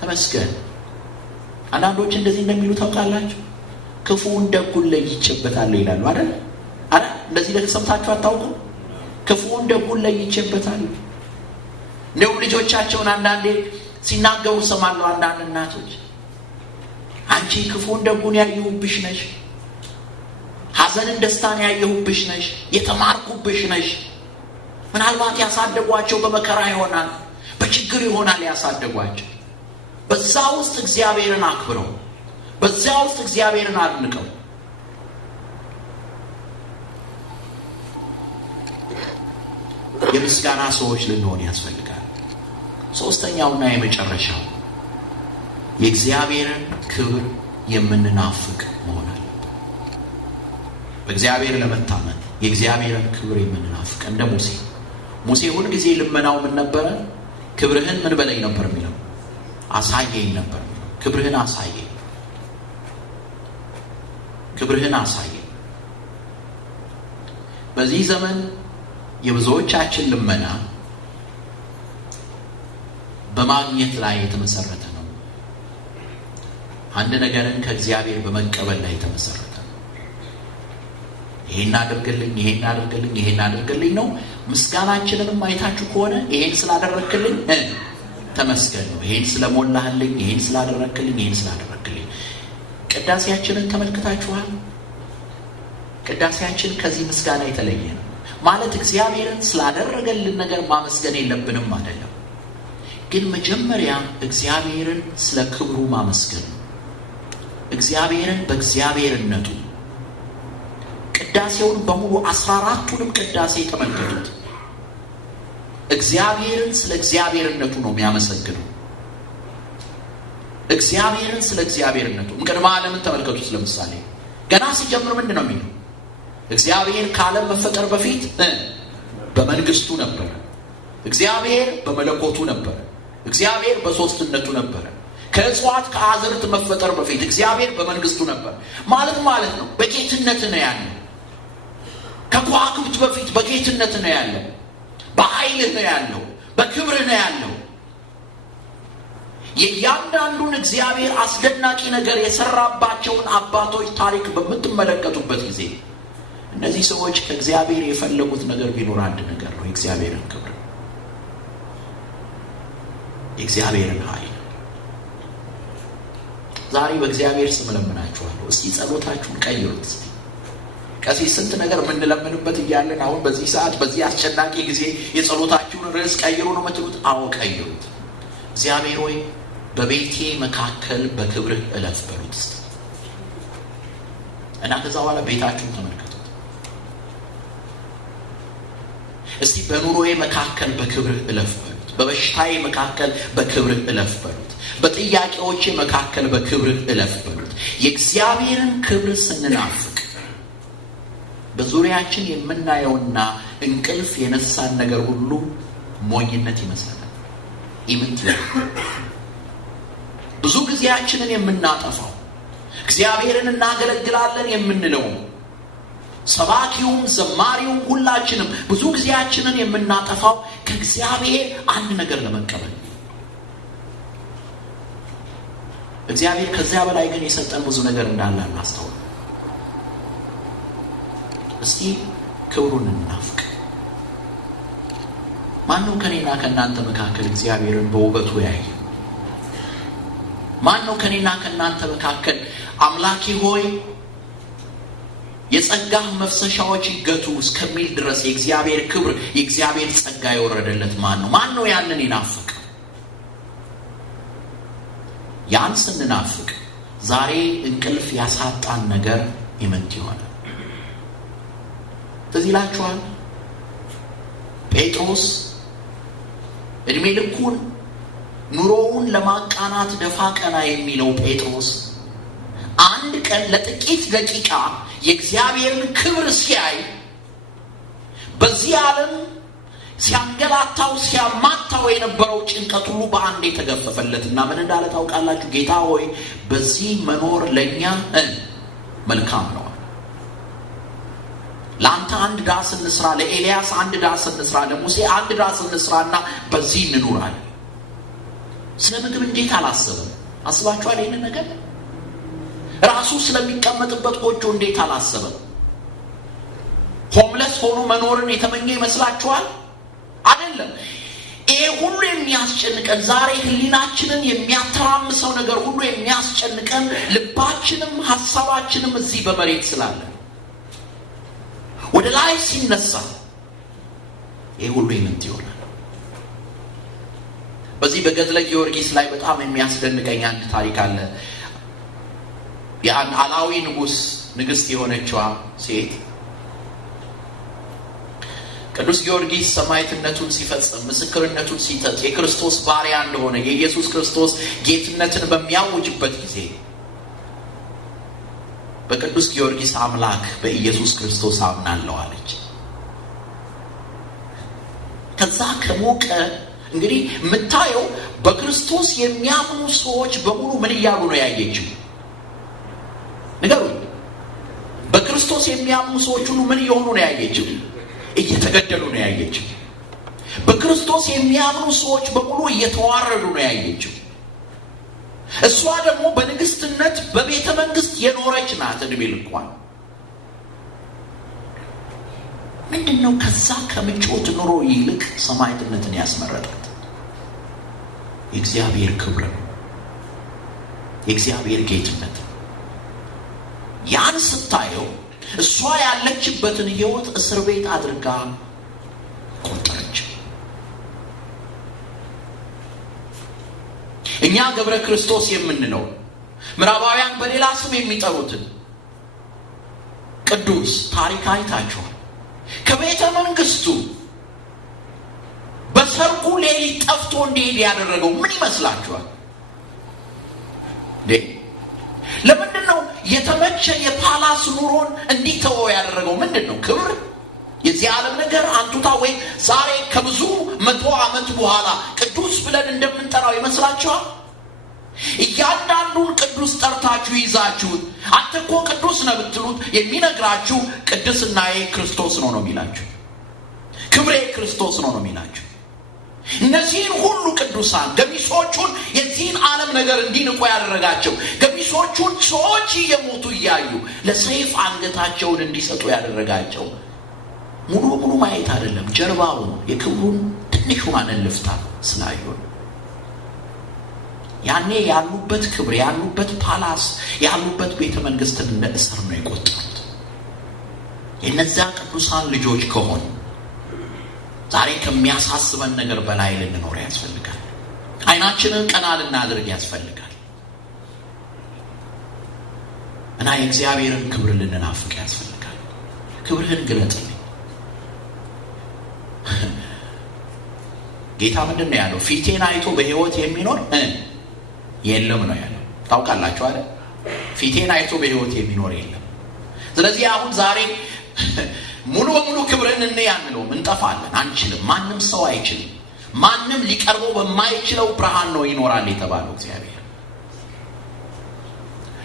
ተመስገን። አንዳንዶች እንደዚህ እንደሚሉ ታውቃላችሁ፣ ክፉውን ደጉን ለይቼበታለሁ ይላሉ አይደል? እንደዚህ ለተሰምታችሁ አታውቁም? ክፉውን ደጉን ለይቼበታለሁ። እንደውም ልጆቻቸውን አንዳንዴ ሲናገሩ ሰማለሁ። አንዳንድ እናቶች አንቺ ክፉውን ደጉን ያየሁብሽ ነሽ፣ ሐዘንን ደስታን ያየሁብሽ ነሽ፣ የተማርኩብሽ ነሽ። ምናልባት ያሳደጓቸው በመከራ ይሆናል፣ በችግር ይሆናል ያሳደጓቸው። በዛ ውስጥ እግዚአብሔርን አክብረው፣ በዛ ውስጥ እግዚአብሔርን አድንቀው የምስጋና ሰዎች ልንሆን ያስፈልጋል። ሶስተኛውና የመጨረሻው የእግዚአብሔርን ክብር የምንናፍቅ መሆን አለበት። በእግዚአብሔር ለመታመን የእግዚአብሔርን ክብር የምንናፍቅ እንደ ሙሴ ሁል ጊዜ ልመናው ምን ነበረ? ክብርህን ምን በለኝ ነበር የሚለው? አሳየኝ ነበር የሚለው። ክብርህን አሳየኝ፣ ክብርህን አሳየኝ። በዚህ ዘመን የብዙዎቻችን ልመና በማግኘት ላይ የተመሰረተ ነው። አንድ ነገርን ከእግዚአብሔር በመቀበል ላይ የተመሰረተ ነው። ይሄን አድርግልኝ፣ ይሄን አድርግልኝ፣ ይሄን አድርግልኝ ነው። ምስጋናችንንም አይታችሁ ከሆነ ይሄን ስላደረክልኝ ተመስገን ነው። ይሄን ስለሞላህልኝ፣ ይሄን ስላደረክልኝ፣ ይሄን ስላደረክልኝ። ቅዳሴያችንን ተመልክታችኋል? ቅዳሴያችን ከዚህ ምስጋና የተለየ ነው። ማለት እግዚአብሔርን ስላደረገልን ነገር ማመስገን የለብንም አይደለም፣ ግን መጀመሪያ እግዚአብሔርን ስለ ክብሩ ማመስገን ነው። እግዚአብሔርን በእግዚአብሔርነቱ። ቅዳሴውን በሙሉ 14ቱንም ቅዳሴ ተመልከቱት። እግዚአብሔርን ስለ እግዚአብሔርነቱ ነው የሚያመሰግነው። እግዚአብሔርን ስለ እግዚአብሔርነቱ። ቅድመ ዓለምን ተመልከቱት። ለምሳሌ ገና ሲጀምር ምንድን ነው የሚለው? እግዚአብሔር ከዓለም መፈጠር በፊት በመንግስቱ ነበረ። እግዚአብሔር በመለኮቱ ነበረ። እግዚአብሔር በሶስትነቱ ነበረ። ከእጽዋት ከአዝርት መፈጠር በፊት እግዚአብሔር በመንግስቱ ነበር። ማለት ነው በጌትነት ነው ያለው። ከከዋክብት በፊት በጌትነት ነው ያለው። በኃይል ነው ያለው። በክብር ነው ያለው። የእያንዳንዱን እግዚአብሔር አስደናቂ ነገር የሰራባቸውን አባቶች ታሪክ በምትመለከቱበት ጊዜ እነዚህ ሰዎች ከእግዚአብሔር የፈለጉት ነገር ቢኖር አንድ ነገር ነው፣ የእግዚአብሔርን ክብር፣ የእግዚአብሔርን ኃይል። ዛሬ በእግዚአብሔር ስም ለምናችኋለሁ፣ እስቲ ጸሎታችሁን ቀይሩት። ቀሲስ ስንት ነገር የምንለምንበት እያለን አሁን በዚህ ሰዓት በዚህ አስጨናቂ ጊዜ የጸሎታችሁን ርዕስ ቀይሩ ነው የምትሉት? አዎ ቀይሩት። እግዚአብሔር ሆይ በቤቴ መካከል በክብርህ እለፍ በሉት እስቲ እና ከዛ በኋላ ቤታችሁን ተመልከቱት። እስቲ በኑሮዬ መካከል በክብርህ እለፍ በሉት። በበሽታዬ መካከል በክብርህ እለፍ በሉት። በጥያቄዎቼ መካከል በክብርህ እለፍ በሉት። የእግዚአብሔርን ክብር ስንናፍቅ በዙሪያችን የምናየውና እንቅልፍ የነሳን ነገር ሁሉ ሞኝነት ይመስላል፣ ኢምንት። ብዙ ጊዜያችንን የምናጠፋው እግዚአብሔርን እናገለግላለን የምንለው ሰባኪውም ዘማሪውም ሁላችንም ብዙ ጊዜያችንን የምናጠፋው ከእግዚአብሔር አንድ ነገር ለመቀበል። እግዚአብሔር ከዚያ በላይ ግን የሰጠን ብዙ ነገር እንዳለ እናስተውል። እስቲ ክብሩን እናፍቅ። ማነው ከኔና ከእናንተ መካከል እግዚአብሔርን በውበቱ ያየ? ማነው ከኔና ከእናንተ መካከል አምላኬ ሆይ የጸጋህ መፍሰሻዎች ይገቱ እስከሚል ድረስ የእግዚአብሔር ክብር የእግዚአብሔር ጸጋ የወረደለት ማነው ያንን ይናፍቅ? ያን ስንናፍቅ ዛሬ እንቅልፍ ያሳጣን ነገር ይመንት ይሆናል። ትዝ ይላችኋል ጴጥሮስ እድሜ ልኩን ኑሮውን ለማቃናት ደፋ ቀና የሚለው ጴጥሮስ አንድ ቀን ለጥቂት ደቂቃ የእግዚአብሔርን ክብር ሲያይ በዚህ ዓለም ሲያንገላታው ሲያማታው የነበረው ጭንቀት ሁሉ በአንዴ ተገፈፈለትና ምን እንዳለ ታውቃላችሁ? ጌታ ሆይ በዚህ መኖር ለኛ መልካም ነው። ለአንተ አንድ ዳስ እንስራ፣ ለኤልያስ አንድ ዳስ እንስራ፣ ለሙሴ አንድ ዳስ እንስራና በዚህ እንኑራለን። ስለ ምግብ እንዴት አላሰበም? አስባችኋል? ይህን ነገር ራሱ ስለሚቀመጥበት ጎጆ እንዴት አላሰበም? ሆምለስ ሆኖ መኖርን የተመኘ ይመስላችኋል? አይደለም። ይሄ ሁሉ የሚያስጨንቀን ዛሬ ህሊናችንን የሚያተራምሰው ነገር ሁሉ የሚያስጨንቀን ልባችንም ሐሳባችንም እዚህ በመሬት ስላለ ወደ ላይ ሲነሳ ይሄ ሁሉ ይምንት ይሆናል። በዚህ በገድለ ጊዮርጊስ ላይ በጣም የሚያስደንቀኝ አንድ ታሪክ አለ። የአንድ አላዊ ንግስት የሆነችዋ ሴት ቅዱስ ጊዮርጊስ ሰማዕትነቱን ሲፈጽም ምስክርነቱን ሲሰጥ የክርስቶስ ባሪያ እንደሆነ የኢየሱስ ክርስቶስ ጌትነትን በሚያውጅበት ጊዜ በቅዱስ ጊዮርጊስ አምላክ በኢየሱስ ክርስቶስ አምናለሁ አለች። ከዛ ከሞቀ እንግዲህ የምታየው በክርስቶስ የሚያምኑ ሰዎች በሙሉ ምን እያሉ ነው ያየችው? ንገሩኝ። በክርስቶስ የሚያምኑ ሰዎች ሁሉ ምን እየሆኑ ነው ያየችው? እየተገደሉ ነው ያየችው። በክርስቶስ የሚያምኑ ሰዎች በሙሉ እየተዋረዱ ነው ያየችው። እሷ ደግሞ በንግስትነት በቤተ መንግስት የኖረች ናት እድሜ ልኳን። ምንድነው ከዛ ከምቾት ኑሮ ይልቅ ሰማዕትነትን ያስመረጣት? የእግዚአብሔር ክብር ነው፣ የእግዚአብሔር ጌትነት። ያን ስታየው እሷ ያለችበትን ህይወት እስር ቤት አድርጋ ቆጠረች። እኛ ገብረ ክርስቶስ የምንለው ምዕራባውያን በሌላ ስም የሚጠሩትን ቅዱስ ታሪክ አይታችኋል። ከቤተ መንግስቱ በሰርጉ ሌሊት ጠፍቶ እንዲሄድ ያደረገው ምን ይመስላችኋል? ለምንድነው የተመቸ የፓላስ ኑሮን እንዲተወው ያደረገው? ምንድነው? ክብር፣ የዚህ ዓለም ነገር አንቱታ፣ ወይ ዛሬ ከብዙ 100 ዓመት በኋላ ቅዱስ ብለን እንደምንጠራው ይመስላችኋል? እያንዳንዱን ቅዱስ ጠርታችሁ ይዛችሁት አንተ እኮ ቅዱስ ነህ ብትሉት የሚነግራችሁ ቅድስናዬ ክርስቶስ ነው የሚላችሁ። ክብሬ ክርስቶስ ነው የሚላችሁ። እነዚህን ሁሉ ቅዱሳን ገሚሶቹን የዚህን ዓለም ነገር እንዲንቁ ያደረጋቸው፣ ገሚሶቹን ሰዎች እየሞቱ እያዩ ለሰይፍ አንገታቸውን እንዲሰጡ ያደረጋቸው ሙሉ በሙሉ ማየት አይደለም፣ ጀርባው የክብሩን ትንሿን ልፍታ ስላዩ ያኔ ያሉበት ክብር፣ ያሉበት ፓላስ፣ ያሉበት ቤተ መንግስትን እንደ እስር ነው የቆጠሩት። የነዚያ ቅዱሳን ልጆች ከሆኑ ዛሬ ከሚያሳስበን ነገር በላይ ልንኖር ያስፈልጋል። አይናችንን ቀና ልናድርግ ያስፈልጋል እና የእግዚአብሔርን ክብር ልንናፍቅ ያስፈልጋል። ክብርህን ግለጥልኝ። ጌታ ምንድን ነው ያለው? ፊቴን አይቶ በህይወት የሚኖር የለም ነው ያለው። ታውቃላችሁ አይደል? ፊቴን አይቶ በህይወት የሚኖር የለም። ስለዚህ አሁን ዛሬ ሙሉ በሙሉ ክብርን እንያንለውም፣ እንጠፋለን፣ አንችልም። ማንም ሰው አይችልም። ማንም ሊቀርበው በማይችለው ብርሃን ነው ይኖራል የተባለው እግዚአብሔር።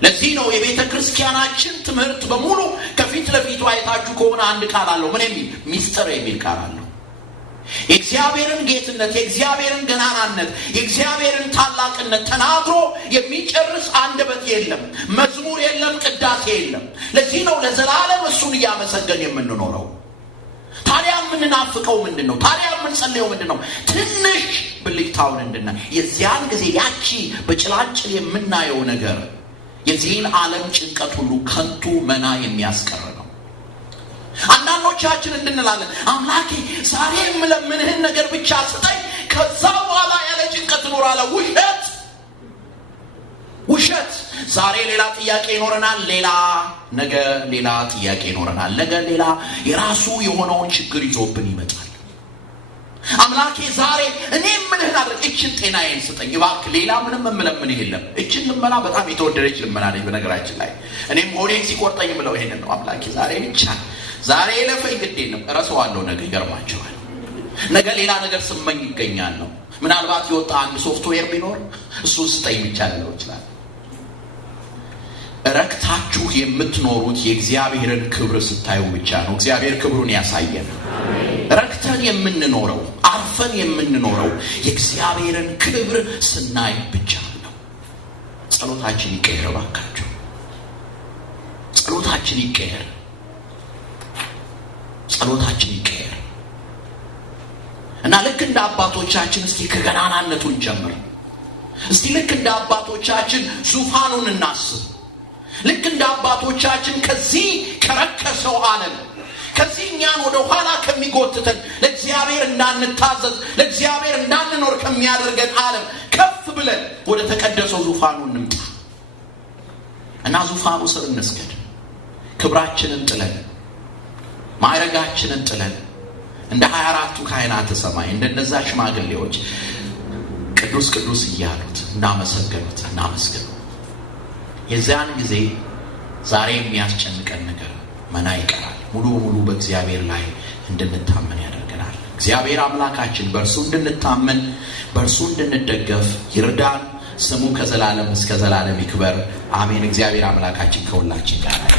ለዚህ ነው የቤተ ክርስቲያናችን ትምህርት በሙሉ ከፊት ለፊቱ አይታችሁ ከሆነ አንድ ቃል አለው። ምን የሚል? ሚስጥር የሚል ቃል አለው። የእግዚአብሔርን ጌትነት፣ የእግዚአብሔርን ገናናነት፣ የእግዚአብሔርን ታላቅነት ተናግሮ የሚጨርስ አንደበት የለም፣ መዝሙር የለም፣ ቅዳሴ የለም። ለዚህ ነው ለዘላለም እሱን እያመሰገን የምንኖረው። ታዲያ የምንናፍቀው ምንድን ነው? ታዲያ የምንጸልየው ምንድን ነው? ትንሽ ብልጭታውን እንድናይ። የዚያን ጊዜ ያቺ በጭላጭል የምናየው ነገር የዚህን ዓለም ጭንቀት ሁሉ ከንቱ መና የሚያስቀር ነው። አንዳንዶቻችን እንድንላለን፣ አምላኬ ዛሬ የምለምንህን ነገር ብቻ ስጠኝ፣ ከዛ በኋላ ያለ ጭንቀት እኖራለሁ። ውሸት ውሸት። ዛሬ ሌላ ጥያቄ ይኖረናል፣ ነገ ሌላ ጥያቄ ይኖረናል፣ ነገ ሌላ የራሱ የሆነውን ችግር ይዞብን ይመጣል። አምላኬ ዛሬ እኔ ምንህን አድርግ፣ እችን ጤናዬን ስጠኝ እባክህ፣ ሌላ ምንም የምለምን የለም። እችን ልመና በጣም የተወደደች ልመና ነች። በነገራችን ላይ እኔም ሆዴን ሲቆርጠኝ ብለው ይሄንን ነው። አምላኬ ዛሬ ብቻ ዛሬ ለፈይ ግዴ ነው እረሳዋለሁ። ነገ ይገርማቸዋል። ነገ ሌላ ነገር ስመኝ ይገኛል ነው። ምናልባት የወጣ አንድ ሶፍትዌር ቢኖር እሱን ስጠኝ ብቻ ልለው ይችላል። ረክታችሁ የምትኖሩት የእግዚአብሔርን ክብር ስታዩ ብቻ ነው። እግዚአብሔር ክብሩን ያሳየን። ረክተን የምንኖረው አርፈን የምንኖረው የእግዚአብሔርን ክብር ስናይ ብቻ ነው። ጸሎታችን ይቀየር ባካችሁ። ጸሎታችን ይቀየር። ጸሎታችን ይቀየር እና ልክ እንደ አባቶቻችን እስቲ ከገናናነቱን ጀምር። እስቲ ልክ እንደ አባቶቻችን ዙፋኑን እናስብ። ልክ እንደ አባቶቻችን ከዚህ ከረከሰው ዓለም ከዚህ እኛን ወደ ኋላ ከሚጎትተን ለእግዚአብሔር እንዳንታዘዝ ለእግዚአብሔር እንዳንኖር ከሚያደርገን ዓለም ከፍ ብለን ወደ ተቀደሰው ዙፋኑ እንምጣ እና ዙፋኑ ስር እንስገድ። ክብራችንን ጥለን ማዕረጋችንን ጥለን እንደ 24ቱ ካህናተ ሰማይ እንደነዛ ሽማግሌዎች ቅዱስ ቅዱስ እያሉት እናመሰግኑት እናመስግኑ። የዚያን ጊዜ ዛሬ የሚያስጨንቀን ነገር መና ይቀራል። ሙሉ በሙሉ በእግዚአብሔር ላይ እንድንታመን ያደርገናል። እግዚአብሔር አምላካችን በእርሱ እንድንታመን በእርሱ እንድንደገፍ ይርዳን። ስሙ ከዘላለም እስከ ዘላለም ይክበር አሜን። እግዚአብሔር አምላካችን ከሁላችን ጋር